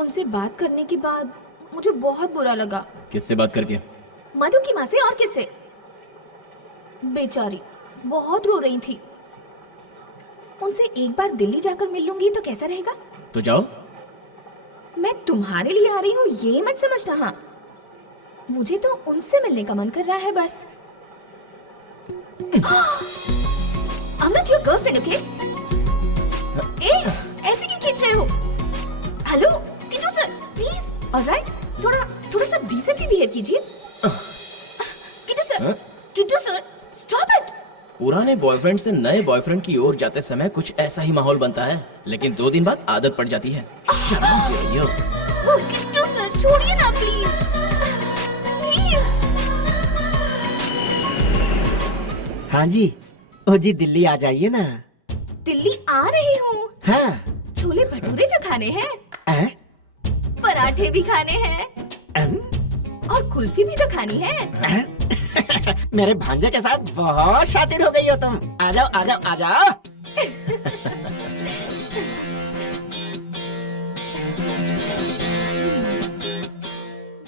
उनसे बात करने के बाद मुझे बहुत बुरा लगा। किससे बात करके? मधु की माँ से। और किससे? बेचारी बहुत रो रही थी। उनसे एक बार दिल्ली जाकर मिल लूंगी तो कैसा रहेगा? तो जाओ। मैं तुम्हारे लिए आ रही हूँ ये मत समझना। हाँ, मुझे तो उनसे मिलने का मन कर रहा है बस। I'm not your girlfriend, okay? ऐसे क्यों खींच रहे हो? Hello Kittu sir, please. Alright, थोड़ा सा डिसेंटली बिहेव कीजिए। Kittu sir, stop it. पुराने बॉयफ्रेंड से नए बॉयफ्रेंड की ओर जाते समय कुछ ऐसा ही माहौल बनता है, लेकिन 2 दिन बाद आदत पड़ जाती है। किटू सर छोड़िए ना प्लीज। हाँ जी, ओ जी दिल्ली आ जाइए ना। दिल्ली आ रही हूँ। हाँ। छोले भटूरे जो खाने हैं, पराठे भी खाने हैं, और कुल्फी भी तो खानी है। मेरे भांजे के साथ बहुत शातिर हो गई हो तुम। आ जाओ आ जाओ आ जाओ।